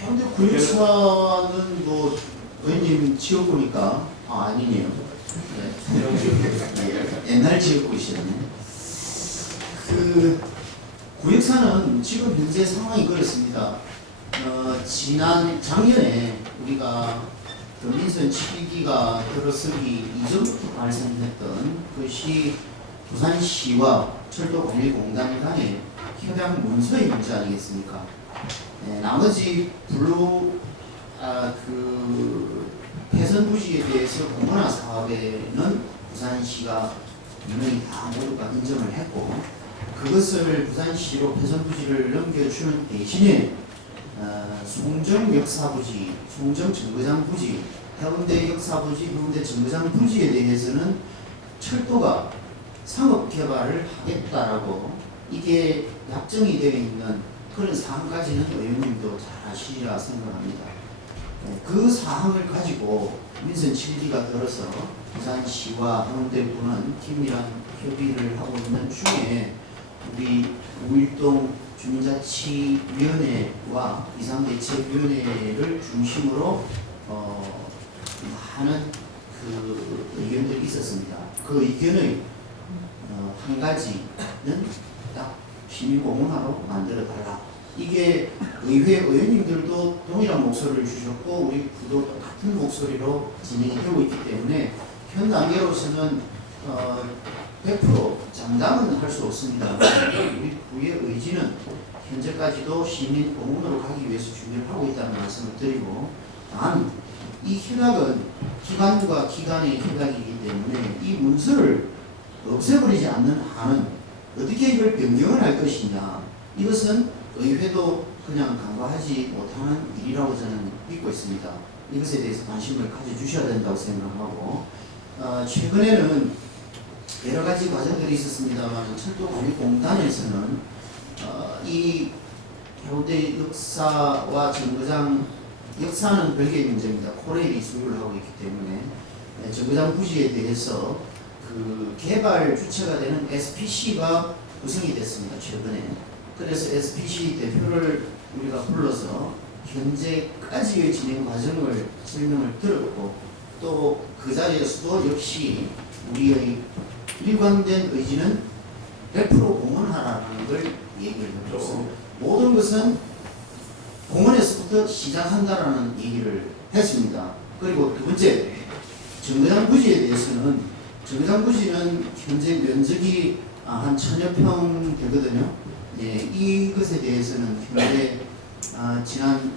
해운대 구역사는 뭐 의원님 지어보니까 아니네요. 네. 옛날 지역구이시네. 그 구역사는 지금 현재 상황이 그렇습니다. 작년에 우리가 민선 7기가 들어서기 이전부터 발생했던 것이 부산시와 철도관리공단 간의 협약 문서의 문제 아니겠습니까? 네, 나머지 폐선 부지에 대해서 공원화 사업에는 부산시가 분명히 다 모두가 인정을 했고 그것을 부산시로 폐선 부지를 넘겨주는 대신에 송정 역사부지, 송정 정거장 부지, 해운대 역사부지, 해운대 정거장 부지에 대해서는 철도가 상업개발을 하겠다라고 이게 약정이 되어 있는 그런 사항까지는 의원님도 잘 아시리라 생각합니다. 그 사항을 가지고 민선 7기가 들어서 부산시와 해운대구는 긴밀한 협의를 하고 있는 중에 우리 우일동 주민자치위원회와 비상대책위원회를 중심으로 많은 그 의견들이 있었습니다. 그 의견의 한 가지는 딱 시민공헌화로 만들어달라. 이게 의회 의원님들도 동일한 목소리를 주셨고 우리 구도 똑같은 목소리로 진행이 되고 있기 때문에 현 단계로서는 100% 장담은 할 수 없습니다. 우리 구의 의지는 현재까지도 시민 공헌으로 가기 위해서 준비를 하고 있다는 말씀을 드리고, 단 이 협약은 기관과 기관의 협약이기 때문에 이 문서를 없애버리지 않는 한은 어떻게 이걸 변경을 할 것이냐, 이것은 의회도 그냥 간과하지 못하는 일이라고 저는 믿고 있습니다. 이것에 대해서 관심을 가져주셔야 된다고 생각하고, 최근에는 여러 가지 과정들이 있었습니다만 철도관리공단에서는 이 해운대 역사와 정거장 역사는 별개의 문제입니다. 코레일이 소유를 하고 있기 때문에 정거장 부지에 대해서 그 개발 주체가 되는 SPC가 구성이 됐습니다. 최근에. 그래서 SPC 대표를 우리가 불러서 현재까지의 진행 과정을 설명을 들었고, 또 그 자리에서도 역시 우리의 일관된 의지는 100% 공헌하라는 걸 얘기를 해줬습니다. 모든 것은 공헌에서부터 시작한다라는 얘기를 했습니다. 그리고 두 번째, 정거장 부지에 대해서는, 정거장 부지는 현재 면적이 한 1000여 평 되거든요. 예, 이것에 대해서는 현재 지난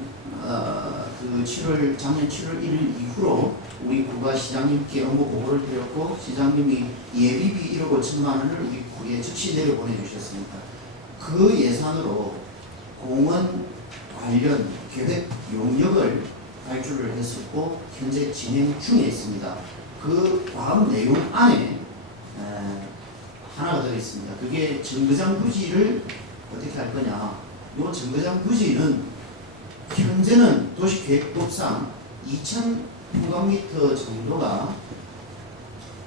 작년 7월 1일 이후로 우리 구가 시장님께 업무 보고를 드렸고, 시장님이 예비비 1억 5천만 원을 우리 구에 즉시 내려 보내주셨습니다. 그 예산으로 공원 관련 계획 용역을 발주를 했었고 현재 진행 중에 있습니다. 그 다음 내용 안에 하나가 더 있습니다. 그게 정거장 부지를 어떻게 할 거냐. 이 정거장 부지는 현재는 도시계획법상 2,000평방미터 정도가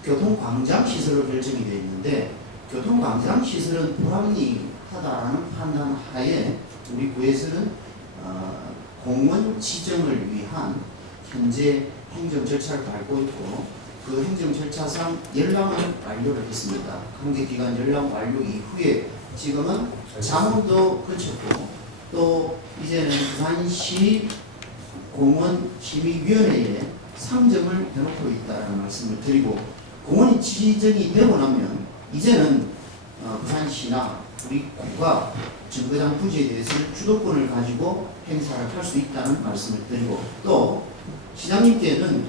교통광장 시설로 결정이 되어 있는데, 교통광장 시설은 불합리하다라는 판단 하에 우리 구에서는 공원 지정을 위한 현재 행정 절차를 밟고 있고, 그 행정 절차상 열람은 완료를 했습니다. 관계기관 열람 완료 이후에 지금은 자문도 거쳤고, 또 이제는 부산시 공원심의위원회에 상정을 해놓고 있다는 말씀을 드리고, 공원이 지정이 되고 나면 이제는 부산시나 우리 구가 정거장 부지에 대해서는 주도권을 가지고 행사를 할 수 있다는 말씀을 드리고, 또 시장님께는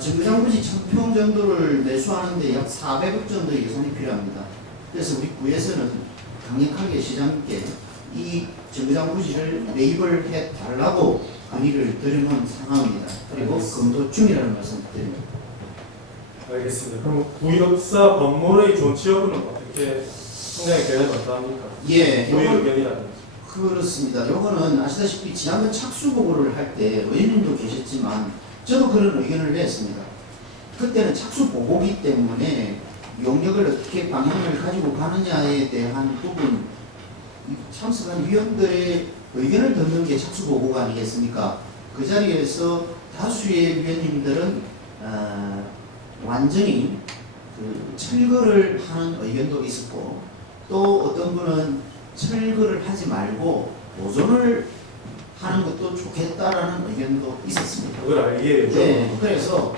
정거장 부지 1000평 정도를 매수하는데 약 400억 정도의 예산이 필요합니다. 그래서 우리 구에서는 강력하게 시장님께 이 정거장 부지를 매입을 해달라고 건의를 드리는 상황입니다. 그리고 검토 중이라는 말씀을 드립니다. 알겠습니다. 그럼 구역사 건물의 존치 여부는 어떻게 성장의 견해는 어떠합니까? 예, 구의 의견이라든지. 그렇습니다. 요거는 아시다시피 지난번 착수 보고를 할 때 의원님도 계셨지만 저도 그런 의견을 냈습니다. 그때는 착수 보고기 때문에 용역을 어떻게 방향을 가지고 가느냐에 대한 부분, 참석한 위원들의 의견을 듣는 게 착수 보고가 아니겠습니까? 그 자리에서 다수의 위원님들은 완전히 그 철거를 하는 의견도 있었고, 또 어떤 분은 철거를 하지 말고 보존을 하는 것도 좋겠다라는 의견도 있었습니다. 그걸 알게 해야죠. 네, 그래서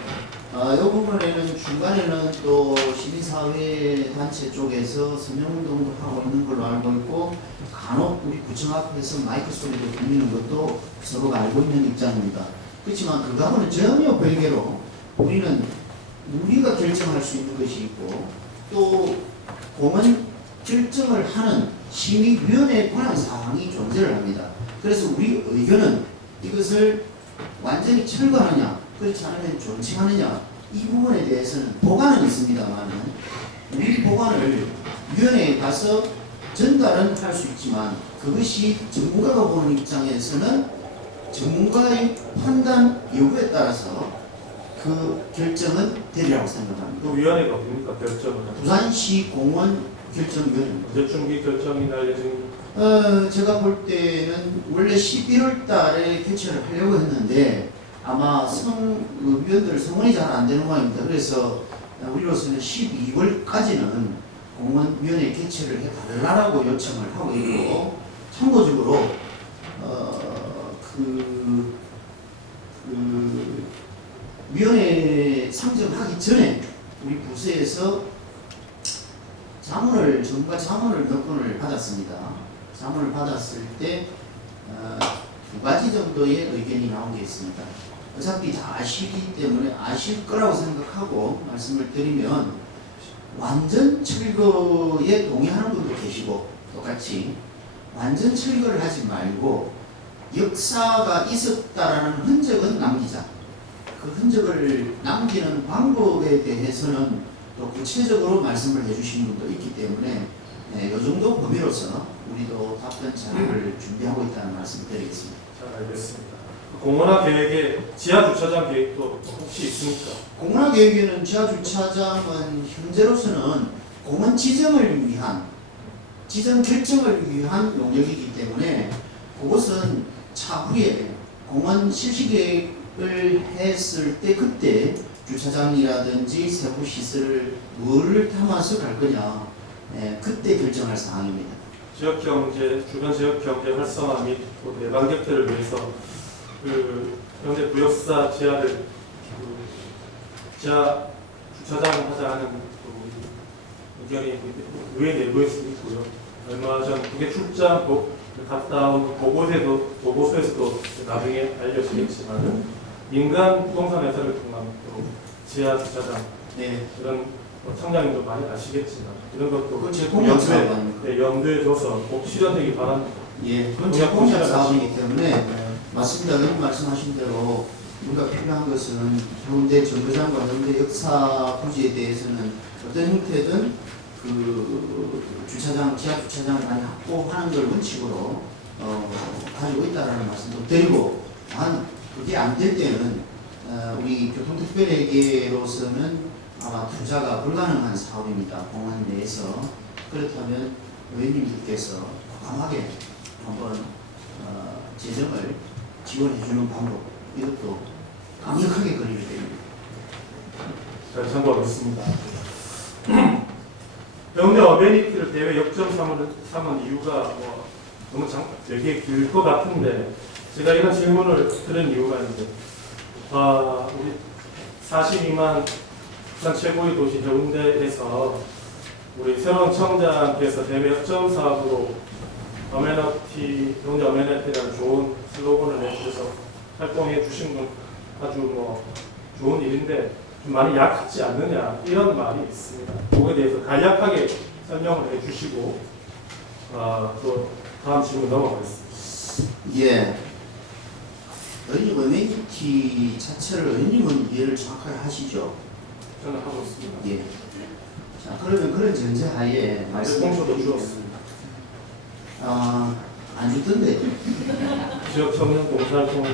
이 부분에는 중간에는 또 시민사회 단체 쪽에서 서명운동도 하고 있는 걸로 알고 있고, 간혹 우리 구청 앞에서 마이크 소리도 들리는 것도 서로가 알고 있는 입장입니다. 그렇지만 그거하고는 전혀 별개로 우리는 우리가 결정할 수 있는 것이 있고, 또 공원 결정을 하는 심의위원회에 관한 사항이 존재를 합니다. 그래서 우리 의견은 이것을 완전히 철거하느냐, 그렇지 않으면 존칭하느냐, 이 부분에 대해서는 보관은 있습니다만, 우리 보관을 위원회에 가서 전달은 할 수 있지만 그것이 전문가가 보는 입장에서는 전문가의 판단 여부에 따라서 그 결정은 되리라고 생각합니다. 그 위원회가 뭡니까? 결정을. 부산시 공원 결정위원회입니다. 언제쯤 이 결정이 날 예정입니까? 제가 볼 때는 원래 11월 달에 개최를 하려고 했는데 아마 위원들 성원이 잘 안 되는 모양입니다. 그래서 우리로서는 12월까지는 공원위원회 개최를 해달라고 요청을 하고 있고, 참고적으로 위원회 상정하기 전에 우리 부서에서 정부가 자문을 몇 건을 받았습니다. 자문을 받았을 때 두 가지 정도의 의견이 나온 게 있습니다. 어차피 다 아시기 때문에 아실 거라고 생각하고 말씀을 드리면, 완전 철거에 동의하는 분도 계시고 똑같이 완전 철거를 하지 말고 역사가 있었다라는 흔적은 남기자. 그 흔적을 남기는 방법에 대해서는 또 구체적으로 말씀을 해주신 분도 있기 때문에 이 정도 범위로서 우리도 답변 자료를 준비하고 있다는 말씀을 드리겠습니다. 잘 알겠습니다. 공원화 계획에 지하 주차장 계획도 혹시 있습니까? 공원화 계획에는 지하 주차장은 현재로서는 공원 지정을 위한 지정 결정을 위한 용역이기 때문에 그것은 차후에 공원 실시 계획을 했을 때 그때 주차장이라든지 세부 시설을 뭐를 담아서 갈 거냐, 그때 결정할 사항입니다. 지역 경제, 주변 지역 경제 활성화 및 예방 격퇴를 위해서 현재 구역사 지하를 지하 주차장 하자는 의견이 의회 내부에서 있고요. 얼마 전 국외 출장 갔다 온 보고서에서도 나중에 알려지겠지만 민간 부동산 회사를 통한 지하 주차장 이런 청장님도 많이 아시겠지만 이런 것도 그건 제 공약 사업입니다. 염두에 둬서 꼭 실현되기 바랍니다. 그건 제 공약 사업이기 때문에 맞습니다. 여러분 말씀하신 대로 우리가 필요한 것은 해운대 정거장과 해운대 역사 부지에 대해서는 어떤 형태든 주차장, 지하 주차장을 많이 확보하는 걸 원칙으로 가지고 있다라는 말씀도 드리고, 단 그게 안 될 때는 우리 교통특별회계로서는 아마 투자가 불가능한 사업입니다. 공원 내에서. 그렇다면 의원님들께서 과감하게 한번 재정을 지원해주는 방법, 이것도 강력하게 건의를 드립니다. 잘 참고하겠습니다. 해운대 어메니티를 대외 역점 삼은 이유가 너무 되게 길 것 같은데, 제가 이런 질문을 드린 이유가 있는데, 우리 42만 부산 최고의 도시 해운대에서 우리 새로운 청장께서 대외 역점 사업으로 해운대 어메니티라는 좋은 슬로건을 내주셔서 활동해 주신 건 아주 좋은 일인데 좀 많이 약하지 않느냐, 이런 말이 있습니다. 그거에 대해서 간략하게 설명을 해주시고 또 다음 질문 넘어가겠습니다. 의원님 어메니티 자체를 의원님은 이해를 정확하게 하시죠? 저는 하고 있습니다. 자, 그러면 그런 전제하에 공소도 주었습니다. 안 주던데. 지역 청년 봉사활동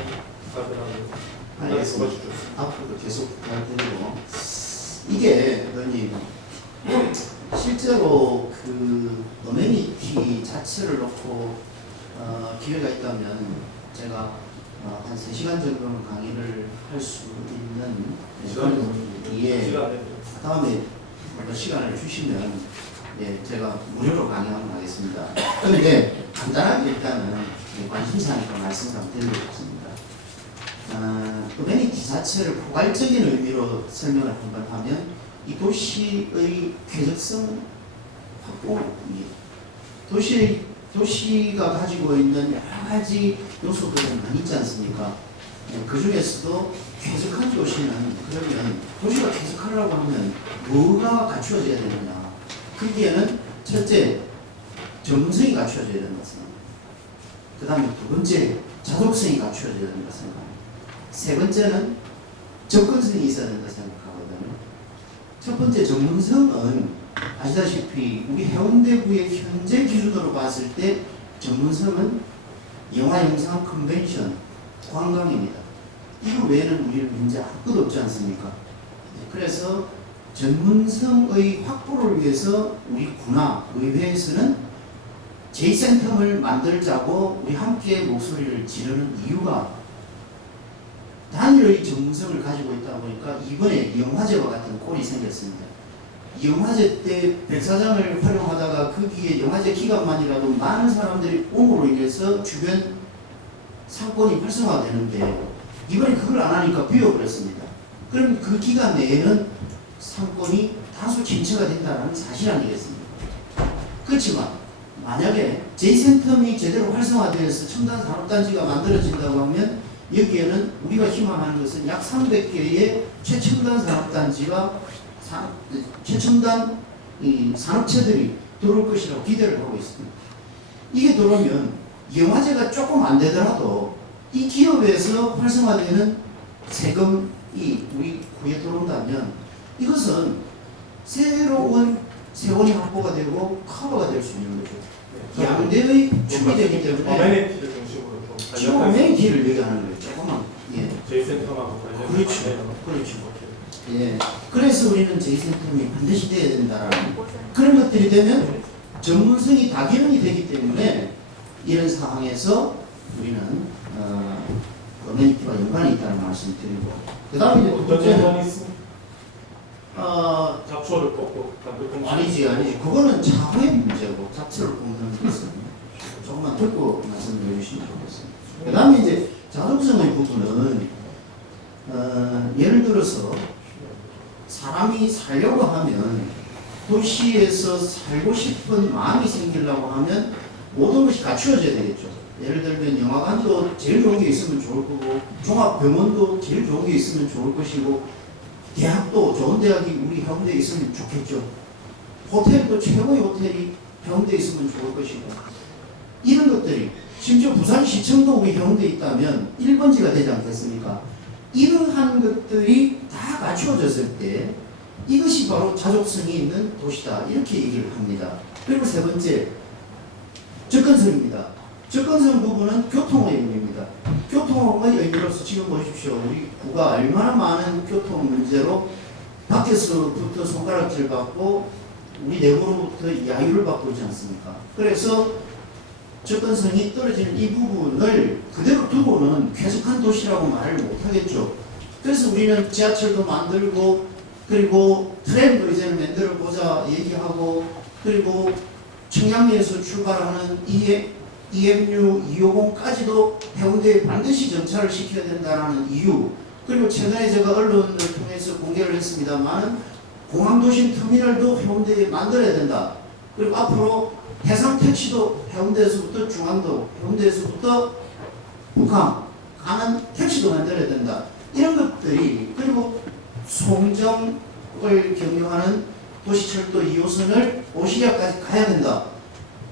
알겠습니다. 앞으로도 계속 부탁드리고, 이게 의원님 실제로 어메니티 자체를 놓고 기회가 있다면 제가 한 3시간 정도는 강의를 할 수 있는 다음에 시간을 주시면 제가 무료로 강의하도록 하겠습니다. 그런데 간단하게 일단은 관심사니까 말씀을 한번 드리고 싶습니다. 어메니티 자체를 포괄적인 의미로 설명을 한번 하면 이 도시의 쾌적성 확보입니다. 도시가 가지고 있는 여러 가지 요소들이 많이 있지 않습니까? 그 중에서도 쾌적한 도시는, 그러면 도시가 쾌적하려고 하면 뭐가 갖추어져야 되느냐? 거기에는 첫째, 정성이 갖추어져야 된다고 생각합니다. 그 다음에 두 번째, 자독성이 갖추어져야 된다고 생각합니다. 세 번째는 접근성이 있어야 된다고 생각하거든요. 첫 번째 정성은 아시다시피 우리 해운대구의 현재 기준으로 봤을 때 전문성은 영화, 영상, 컨벤션, 관광입니다. 이거 외에는 우리는 현재 아무것도 없지 않습니까? 그래서 전문성의 확보를 위해서 우리 구나 의회에서는 J센텀을 만들자고 우리 함께 목소리를 지르는 이유가 단일의 전문성을 가지고 있다 보니까 이번에 영화제와 같은 꼴이 생겼습니다. 영화제 때 백사장을 활용하다가 거기에 영화제 기간만이라도 많은 사람들이 옴으로 인해서 주변 상권이 활성화되는데 이번에 그걸 안 하니까 비워버렸습니다. 그럼 그 기간 내에는 상권이 다소 침체가 된다는 사실 아니겠습니까? 그렇지만 만약에 J센텀이 제대로 활성화되어서 첨단 산업단지가 만들어진다고 하면 여기에는 우리가 희망하는 것은 약 300개의 최첨단 산업단지가 최첨단 산업체들이 들어올 것이라고 기대를 하고 있습니다. 이게 들어오면 영화제가 조금 안 되더라도 이 기업에서 활성화되는 세금이 우리 구에 들어온다면 이것은 새로운 세원이 확보가 되고 커버가 될 수 있는 거죠. 양대의 축이 되기 때문에 어메니티를 중심으로 좀 지금 어메니티를 얘기하는 거예요. 조금만. 예. J센텀하고 관련해서 그렇죠. 예. 그래서 우리는 J센텀이 반드시 돼야 된다라는 그런 것들이 되면 전문성이 다기능이 되기 때문에 이런 상황에서 우리는 어메니티와 연관이 있다는 말씀을 드리고 그 다음에 이제 두 어떤 번째는 연관이 있습니까? 잡초를 뽑고 아니지 그거는 차후의 문제고 잡초를 뽑는 것은 조금만 듣고 말씀을 해주시면 좋겠습니다. 그 다음에 이제 자독성의 부분은 예를 들어서 사람이 살려고 하면 도시에서 살고 싶은 마음이 생기려고 하면 모든 것이 갖추어져야 되겠죠. 예를 들면 영화관도 제일 좋은 게 있으면 좋을 거고 종합병원도 제일 좋은 게 있으면 좋을 것이고 대학도 좋은 대학이 우리 해운대에 있으면 좋겠죠. 호텔도 최고의 호텔이 해운대에 있으면 좋을 것이고 이런 것들이 심지어 부산시청도 우리 해운대에 있다면 1번지가 되지 않겠습니까? 이러한 것들이 다 갖추어졌을 때 이것이 바로 자족성이 있는 도시다 이렇게 얘기를 합니다. 그리고 세 번째 접근성입니다. 접근성 부분은 교통의 의미입니다. 교통의 의미로서 지금 보십시오. 우리 구가 얼마나 많은 교통 문제로 밖에서부터 손가락질 받고 우리 내부로부터 야유를 받고 있지 않습니까? 그래서 접근성이 떨어지는 이 부분을 그대로 두고는 쾌적한 도시라고 말을 못하겠죠. 그래서 우리는 지하철도 만들고 그리고 트램도 이제는 만들어 보자 얘기하고 그리고 청량리에서 출발하는 EMU 250까지도 해운대에 반드시 정차를 시켜야 된다는 이유 그리고 최근에 제가 언론을 통해서 공개를 했습니다만 공항도심 터미널도 해운대에 만들어야 된다. 그리고 앞으로 해상 택시도 해운대에서부터 중앙도, 해운대에서부터 북한 가는 택시도 만들어야 된다. 이런 것들이 그리고 송정을 경유하는 도시철도 2호선을 오시리아까지 가야 된다.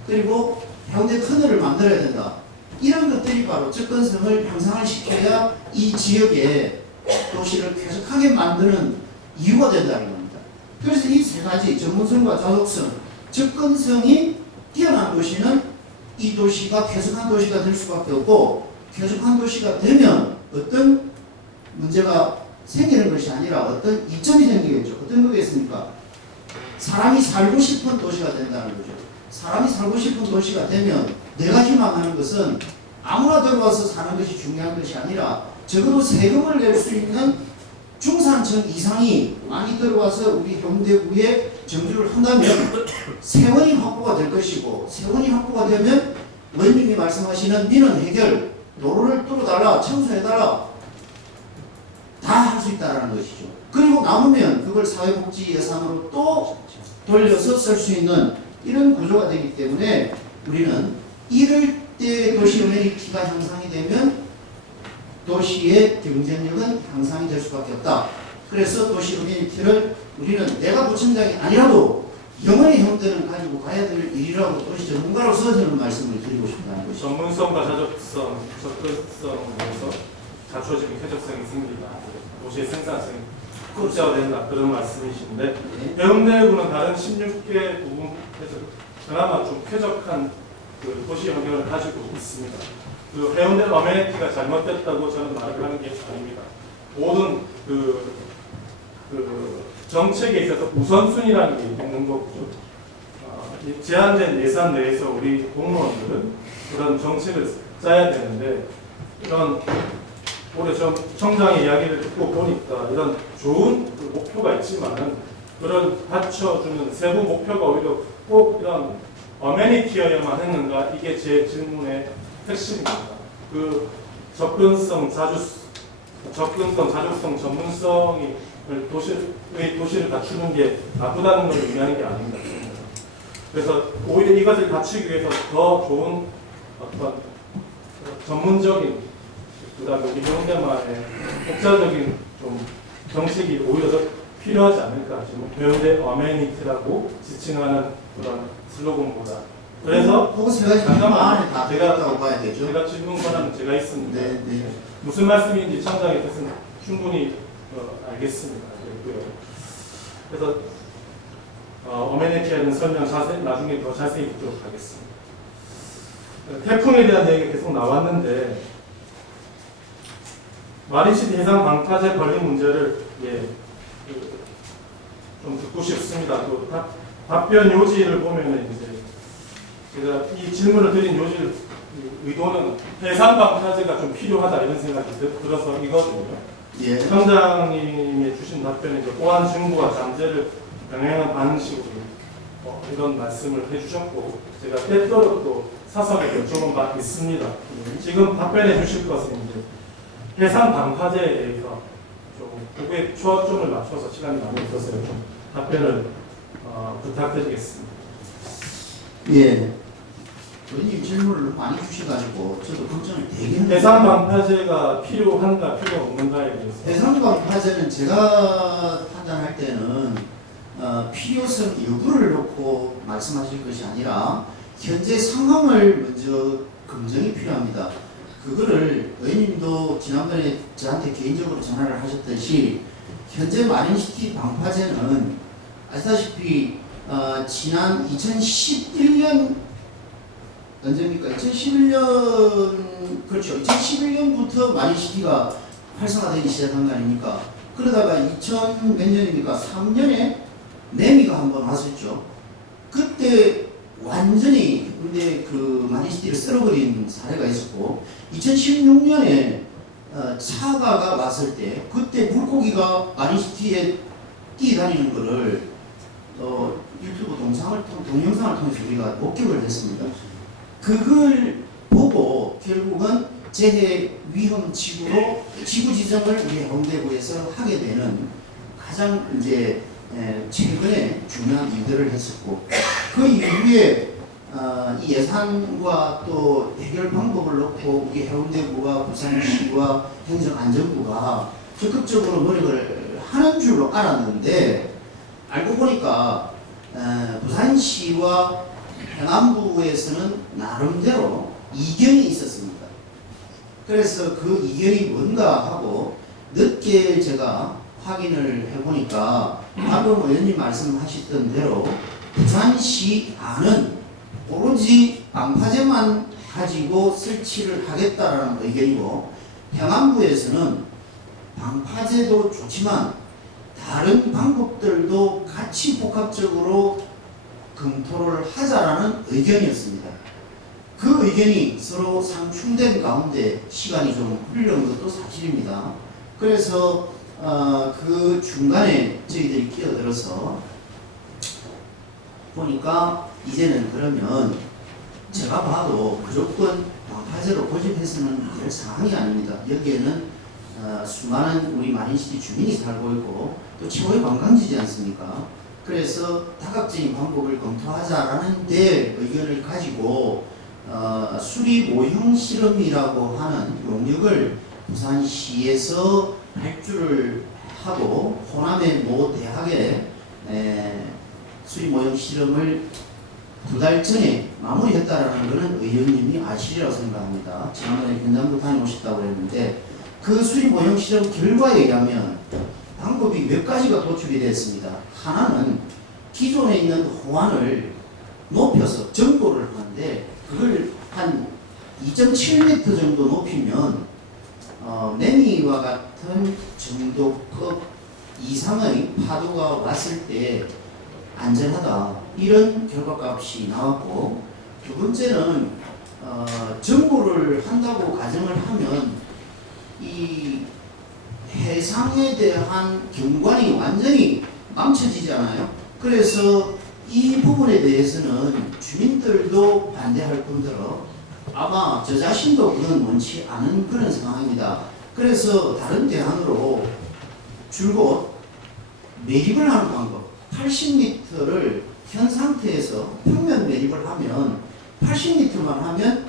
그리고 해운대 터널을 만들어야 된다. 이런 것들이 바로 접근성을 향상을 시켜야 이 지역의 도시를 쾌적하게 만드는 이유가 된다는 겁니다. 그래서 이 세 가지 전문성과 자독성, 접근성이 뛰어난 도시는 이 도시가 쾌적한 도시가 될 수밖에 없고 쾌적한 도시가 되면 어떤 문제가 생기는 것이 아니라 어떤 이점이 생기겠죠. 어떤 거겠습니까? 사람이 살고 싶은 도시가 된다는 거죠. 사람이 살고 싶은 도시가 되면 내가 희망하는 것은 아무나 들어와서 사는 것이 중요한 것이 아니라 적어도 세금을 낼 수 있는 중산층 이상이 많이 들어와서 우리 해운대구에 정주를 한다면 세원이 확보가 될 것이고 세원이 확보가 되면 원님이 말씀하시는 민원 해결, 도로를 뚫어달라, 청소해달라 다 할 수 있다는 것이죠. 그리고 남으면 그걸 사회복지 예산으로 또 돌려서 쓸 수 있는 이런 구조가 되기 때문에 우리는 이럴 때 도시 어메니티가 향상이 되면 도시의 경쟁력은 향상이 될 수밖에 없다. 그래서 도시 어메니티를 우리는 내가 부총장이 아니라도 영원히 해운대는 가지고 가야 될 일이라고 도시 전문가로서 저는 말씀을 드리고 싶다는 것이죠. 전문성과 자족성, 접근성에서 갖춰지는 쾌적성이 생긴다. 도시의 생산성이 극대화된다. 그런 말씀이신데 네. 해운대구는 다른 16개 부분에서 그나마 좀 쾌적한 그 도시 환경을 가지고 있습니다. 그 해운대 어메니티가 잘못됐다고 저는 말을 하는 게 아닙니다. 모든 정책에 있어서 우선순위라는 게 있는 거죠. 이 제한된 예산 내에서 우리 공무원들은 그런 정책을 짜야 되는데 이런 올해 청장의 이야기를 듣고 보니까 이런 좋은 그 목표가 있지만은 그런 받쳐주는 세부 목표가 오히려 꼭 이런 어메니티여야만 했는가 이게 제 질문의 핵심입니다. 그 접근성, 자주성, 전문성이 도시를 갖추는 게 나쁘다는 걸 의미하는 게 아닙니다. 그래서 오히려 이것을 갖추기 위해서 더 좋은 어떤 전문적인 그다음에 우리 해운대만의 독자적인 좀 정책이 오히려 더 필요하지 않을까. 지금 해운대 어메니티라고 지칭하는 그런 슬로건보다. 그래서 그거 세 가지 안에 다 들어갔다고 봐야 되죠. 제가 질문 권한은 제가 있습니다. 네. 무슨 말씀인지 청장의 뜻은 충분히 알겠습니다. 그래서 어메니티에는 설명 나중에 더 자세히 듣도록 하겠습니다. 태풍에 대한 얘기가 계속 나왔는데 마린시티 해상 방파제 걸린 문제를 좀 듣고 싶습니다. 또 답변 요지를 보면은 이제 제가 이 질문을 드린 의도는 해상 방파제가 좀 필요하다 이런 생각이 들어서 이거든요. 예. 청장님이 주신 답변에 이제 보안 증거와 잠재를 병행한 방식으로 이런 말씀을 해주셨고 제가 때때로 또 사석에 여쭤본 바 있습니다. 지금 답변해 주실 것은 이제 해상 방파제에 대해서 좀 그게 초점을 맞춰서 시간이 많이 있어서요. 좀 답변을 부탁드리겠습니다. 예. 의원님 질문을 많이 주셔가지고 저도 걱정을 되게 했는데 해상 방파제가 필요한가 필요 없는가에 대해서 해상 방파제는 제가 판단할 때는 필요성 여부를 놓고 말씀하실 것이 아니라 현재 상황을 먼저 검증이 필요합니다. 그거를 의원님도 지난번에 저한테 개인적으로 전화를 하셨듯이 현재 마린시티 방파제는 아시다시피 지난 2011년 언제입니까? 2011년 그렇죠. 2011년부터 마린시티가 활성화되기 시작한 거 아닙니까? 그러다가 2000 몇 년입니까? 3년에 매미가 한번 왔었죠. 그때 완전히 근데 그 마린시티를 쓸어버린 사례가 있었고 2016년에 사가가 왔을 때 그때 물고기가 마린시티에 뛰어다니는 거를 유튜브 동영상을 통해서 우리가 목격을 했습니다. 그걸 보고 결국은 재해 위험 지구로 지구 지정을 우리 해운대구에서 하게 되는 가장 이제 최근에 중요한 일들을 했었고 그 이후에 이 예산과 또 해결 방법을 놓고 우리 해운대구와 부산시와 행정안전부가 적극적으로 노력을 하는 줄로 알았는데 알고 보니까 부산시와 해남부에서는 나름대로 이견이 있었습니다. 그래서 그 이견이 뭔가 하고 늦게 제가 확인을 해보니까 방금 의원님 말씀하셨던 대로 부산시 안은 오로지 방파제만 가지고 설치를 하겠다라는 의견이고 해남부에서는 방파제도 좋지만 다른 방법들도 같이 복합적으로 검토를 하자라는 의견이었습니다. 그 의견이 서로 상충된 가운데 시간이 좀 흘러온 것도 사실입니다. 그래서 그 중간에 저희들이 끼어들어서 보니까 이제는 그러면 제가 봐도 무조건 방파제로 고집해서는 될 상황이 아닙니다. 여기에는 수많은 우리 마린시티 주민이 살고 있고 또 최고의 관광지지 않습니까? 그래서 다각적인 방법을 검토하자라는 데 의견을 가지고 수리 모형 실험이라고 하는 용역을 부산시에서 발주를 하고 호남의 모 대학에 수리 모형 실험을 2달 전에 마무리했다라는 것은 의원님이 아시리라고 생각합니다. 지난번에 현장도 다녀오셨다고 했는데 그 수리 모형 실험 결과에 의하면 방법이 몇 가지가 도출이 됐습니다. 하나는 기존에 있는 호안을 높여서 점고를 하는데 그걸 한 2.7m 정도 높이면 매미와 같은 정도급 이상의 파도가 왔을 때 안전하다 이런 결과값이 나왔고, 두 번째는 정보를 한다고 가정을 하면 이 해상에 대한 경관이 완전히 망쳐지잖아요. 그래서 이 부분에 대해서는 주민들도 반대할 뿐더러 아마 저 자신도 그건 원치 않은 그런 상황입니다. 그래서 다른 대안으로 줄곧 매립을 하는 방법, 80m를 현 상태에서 평면 매립을 하면 80m만 하면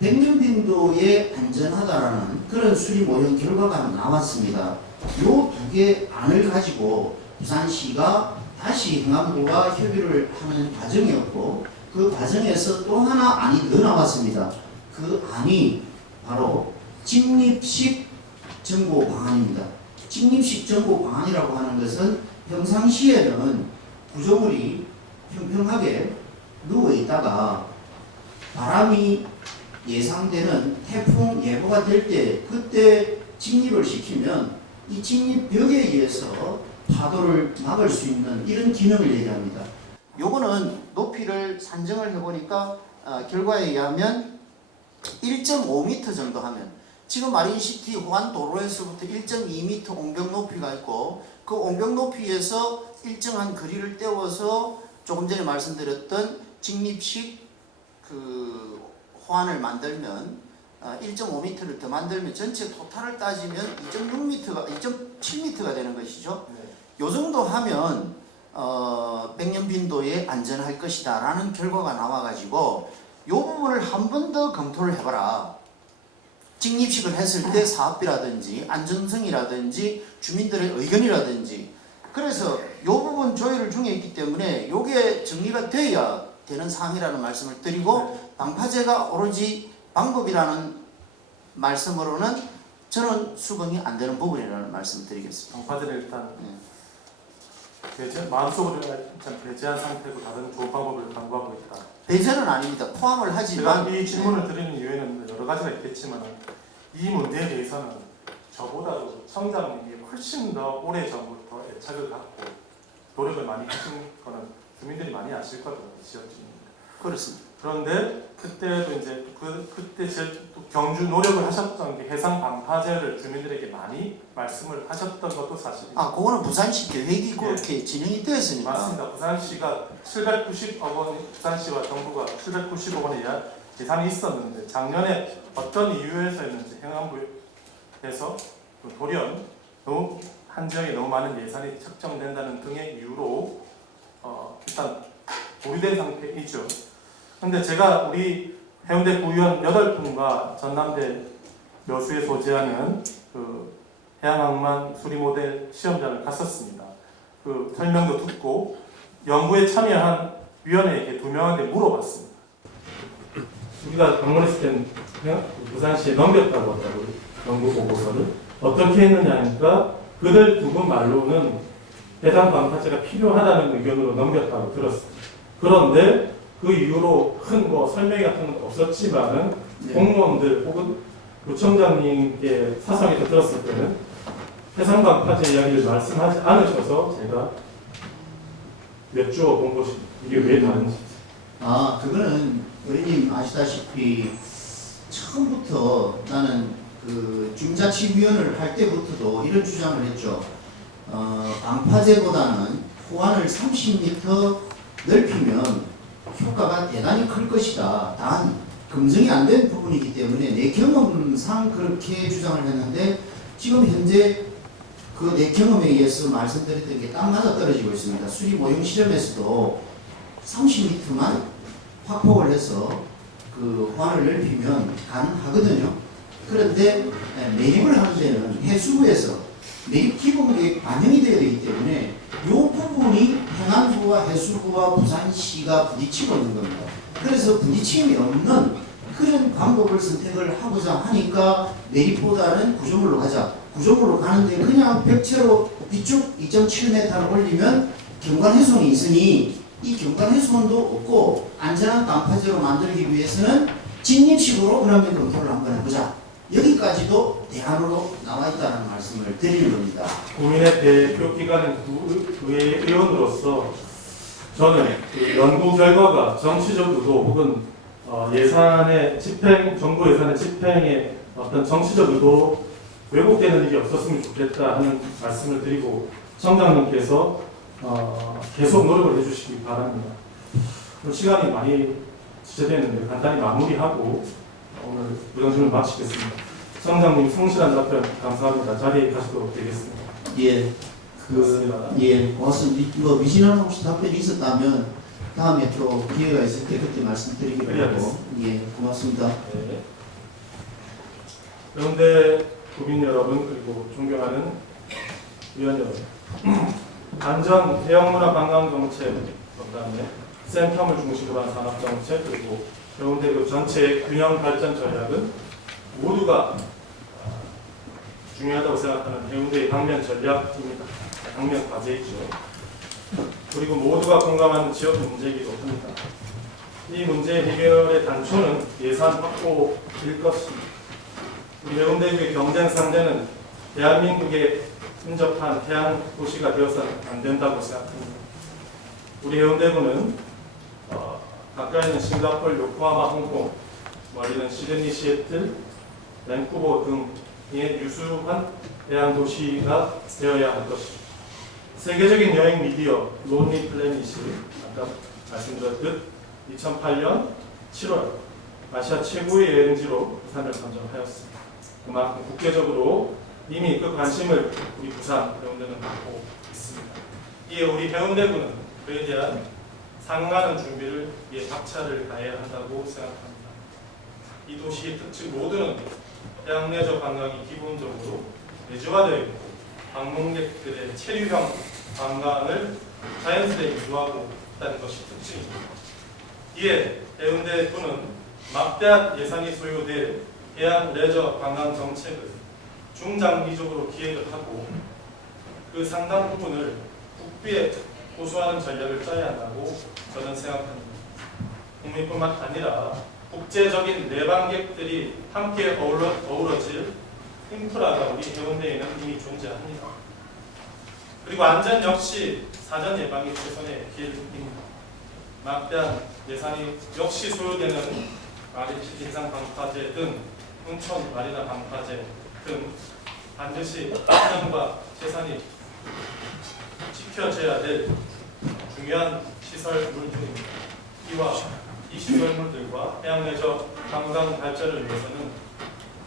백년빈도에 안전하다라는 그런 수리 모형 결과가 나왔습니다. 요 두 개 안을 가지고 부산시가 다시 행안부와 협의를 하는 과정이었고, 그 과정에서 또 하나 안이 더 나왔습니다. 그 안이 바로 직립식 정보 방안입니다. 직립식 정보 방안이라고 하는 것은 평상시에는 구조물이 평평하게 누워 있다가 바람이 예상되는 태풍 예보가 될 때 그때 직립을 시키면 이 직립벽에 의해서 파도를 막을 수 있는 이런 기능을 얘기합니다. 요거는 높이를 산정을 해보니까 결과에 의하면 1.5m 정도 하면, 지금 마린시티 호안 도로에서부터 1.2m 옹벽 높이가 있고, 그 옹벽 높이에서 일정한 거리를 떼워서 조금 전에 말씀드렸던 직립식 그 호안을 만들면 1.5m를 더 만들면 전체 토탈을 따지면 2.7m가 되는 것이죠. 요 정도 하면 백년빈도에 안전할 것이다 라는 결과가 나와가지고 요 부분을 한 번 더 검토를 해봐라. 직립식을 했을 때 사업비라든지 안전성이라든지 주민들의 의견이라든지, 그래서 요 부분 조율을 중에 있기 때문에 요게 정리가 돼야 되는 사항이라는 말씀을 드리고, 방파제가 오로지 방법이라는 말씀으로는 저는 수긍이 안 되는 부분이라는 말씀을 드리겠습니다. 방파제는 일단 마음속으로 일단 배제한 상태고 다른 좋은 방법을 강구하고 있다. 배제는 아닙니다. 포함을 하지만. 제가 이 질문을 드리는 이유에는 여러 가지가 있겠지만, 이 문제에 대해서는 저보다도 청장님이 훨씬 더 오래 전부터 애착을 갖고 노력을 많이 하신 거는 주민들이 많이 아실 거거든요. 지역 주민들. 그렇습니다. 그런데 그때도 이제 그때 또 경주 노력을 하셨던 게 해상 방파제를 주민들에게 많이 말씀을 하셨던 것도 사실입니다. 그거는 부산시 계획이 그렇게 진행이 되었으니까. 맞습니다. 부산시가 790억 원, 부산시와 정부가 790억 원의 예산이 있었는데 작년에 어떤 이유에서였는지 행안부에서 돌연 너무 한 지역에 너무 많은 예산이 책정된다는 등의 이유로 일단 보류된 상태이죠. 근데 제가 우리 해운대 구의원 8분과 전남대 여수에 소재하는 그 해양항만 수리 모델 시험장을 갔었습니다. 그 설명도 듣고 연구에 참여한 위원회에게 2명한테 물어봤습니다. 우리가 방문했을 때는 부산시에 넘겼다고 하더라고요. 연구 보고서를. 어떻게 했느냐니까 그들 두 분 말로는 해상 방파제가 필요하다는 의견으로 넘겼다고 들었습니다. 그런데 그 이후로 큰 설명이 같은 건 없었지만은 공무원들 혹은 구청장님께 사석에서 들었을 때는 해상 방파제 이야기를 말씀하지 않으셔서 제가 여쭈어 본 것이 이게 왜 다른지. 그거는 의원님 아시다시피 처음부터 나는 그 중자치위원회를 할 때부터도 이런 주장을 했죠. 방파제보다는 호안을 30m 넓히면 효과가 대단히 클 것이다. 단 검증이 안 된 부분이기 때문에 내 경험상 그렇게 주장을 했는데, 지금 현재 그 내 경험에 의해서 말씀드렸던 게 딱 맞아 떨어지고 있습니다. 수리 모형 실험에서도 30m만 확폭을 해서 그 호안을 넓히면 가능하거든요. 그런데 매립을 하는 데는 해수부에서 매립 기본계획 반영이 되어야 되기 때문에 이 부분이 행안부와 해수부와 부산시가 부딪히고 있는 겁니다. 그래서 부딪힘이 없는 그런 방법을 선택을 하고자 하니까 매립보다는 구조물로 가자. 구조물로 가는데 그냥 벽체로 뒤쪽 2.7m를 올리면 경관 훼손이 있으니 이 경관 훼손도 없고 안전한 방파제로 만들기 위해서는 직립식으로 그러면 검토를 한번 해보자. 여기까지도 대안으로 나와 있다는 말씀을 드리는 겁니다. 국민의 대표 기관인 국회의원으로서 저는 그 연구 결과가 정치적 의도 혹은 예산의 집행, 정부 예산의 집행에 어떤 정치적 의도 왜곡되는 일이 없었으면 좋겠다 하는 말씀을 드리고 청장님께서 계속 노력을 해주시기 바랍니다. 오늘 시간이 많이 지체되는데 간단히 마무리하고 오늘 의정질문 마치겠습니다. 청장님 성실한 답변 감사합니다. 자리에 가시도록 되겠습니다. 예, 고맙습니다. 예, 고맙습니다. 뭐 미진한 혹시 답변이 있었다면 다음에 또 기회가 있을 때 그때 말씀드리기로 하고, 예, 고맙습니다. 네. 그런데 국민 여러분 그리고 존경하는 위원 여러분, 안전, 해양문화 관광 정책, 그다음에 센텀을 중심으로 한 산업 정책 그리고 해운대구 전체의 균형 발전 전략은 모두가 중요하다고 생각하는 해운대의 방면 전략입니다. 방면 과제이죠. 그리고 모두가 공감하는 지역 문제이기도 합니다. 이 문제 해결의 단초는 예산 확보일 것입니다. 우리 해운대구의 경쟁 상대는 대한민국의 인접한 해안 도시가 되어서는 안 된다고 생각합니다. 우리 해운대구는 가까이 있는 싱가포르, 요코하마, 홍콩, 멀리는 시드니, 시애틀, 밴쿠버 등의 유수한 해양 도시가 되어야 할 것입니다. 세계적인 여행 미디어 론리 플래닛이 아까 말씀드렸듯 2008년 7월 아시아 최고의 여행지로 부산을 선정하였습니다. 그만큼 국제적으로 이미 그 관심을 우리 부산 해운대는 받고 있습니다. 이에 우리 해운대구는 그에 대한 상응하는 준비를 위해 박차를 가해야 한다고 생각합니다. 이 도시의 특징 모두는 해양레저 관광이 기본적으로 내재화되어 있고 방문객들의 체류형 관광을 자연스레 유도하고 있다는 것이 특징입니다. 이에 해운대구는 막대한 예산이 소요될 해양 레저 관광 정책을 중장기적으로 기획을 하고 그 상당 부분을 국비에 호소하는 전략을 짜야 한다고 저는 생각합니다. 국민뿐만 아니라 국제적인 내방객들이 함께 어우러질 인프라가 우리 해운대에는 이미 존재합니다. 그리고 안전 역시 사전 예방이 최선의 길입니다. 막대한 예산이 역시 소요되는 마리치 인상 방파제 등 hun천 마리나 방파제 등 반드시 안전과 재산이 지켜져야 될 중요한 시설물들입니다. 이와 이 시설물들과 해양레저 관광 발전을 위해서는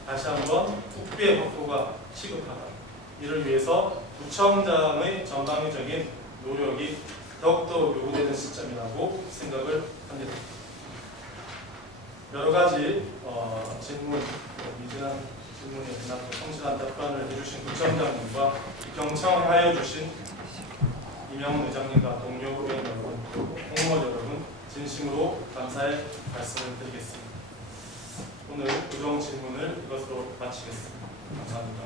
다시 한번 국비의 확보가 시급하다. 이를 위해서 구청장의 전방위적인 노력이 더욱더 요구되는 시점이라고 생각을 합니다. 여러 가지 질문, 미진한 질문에 대한 성실한 답변을 해주신 구청장님과 경청하여 주신 이명훈 의장님과 동료 의원 여러분, 그리고 공무원 여러분 진심으로 감사의 말씀을 드리겠습니다. 오늘 부정 질문을 이것으로 마치겠습니다. 감사합니다.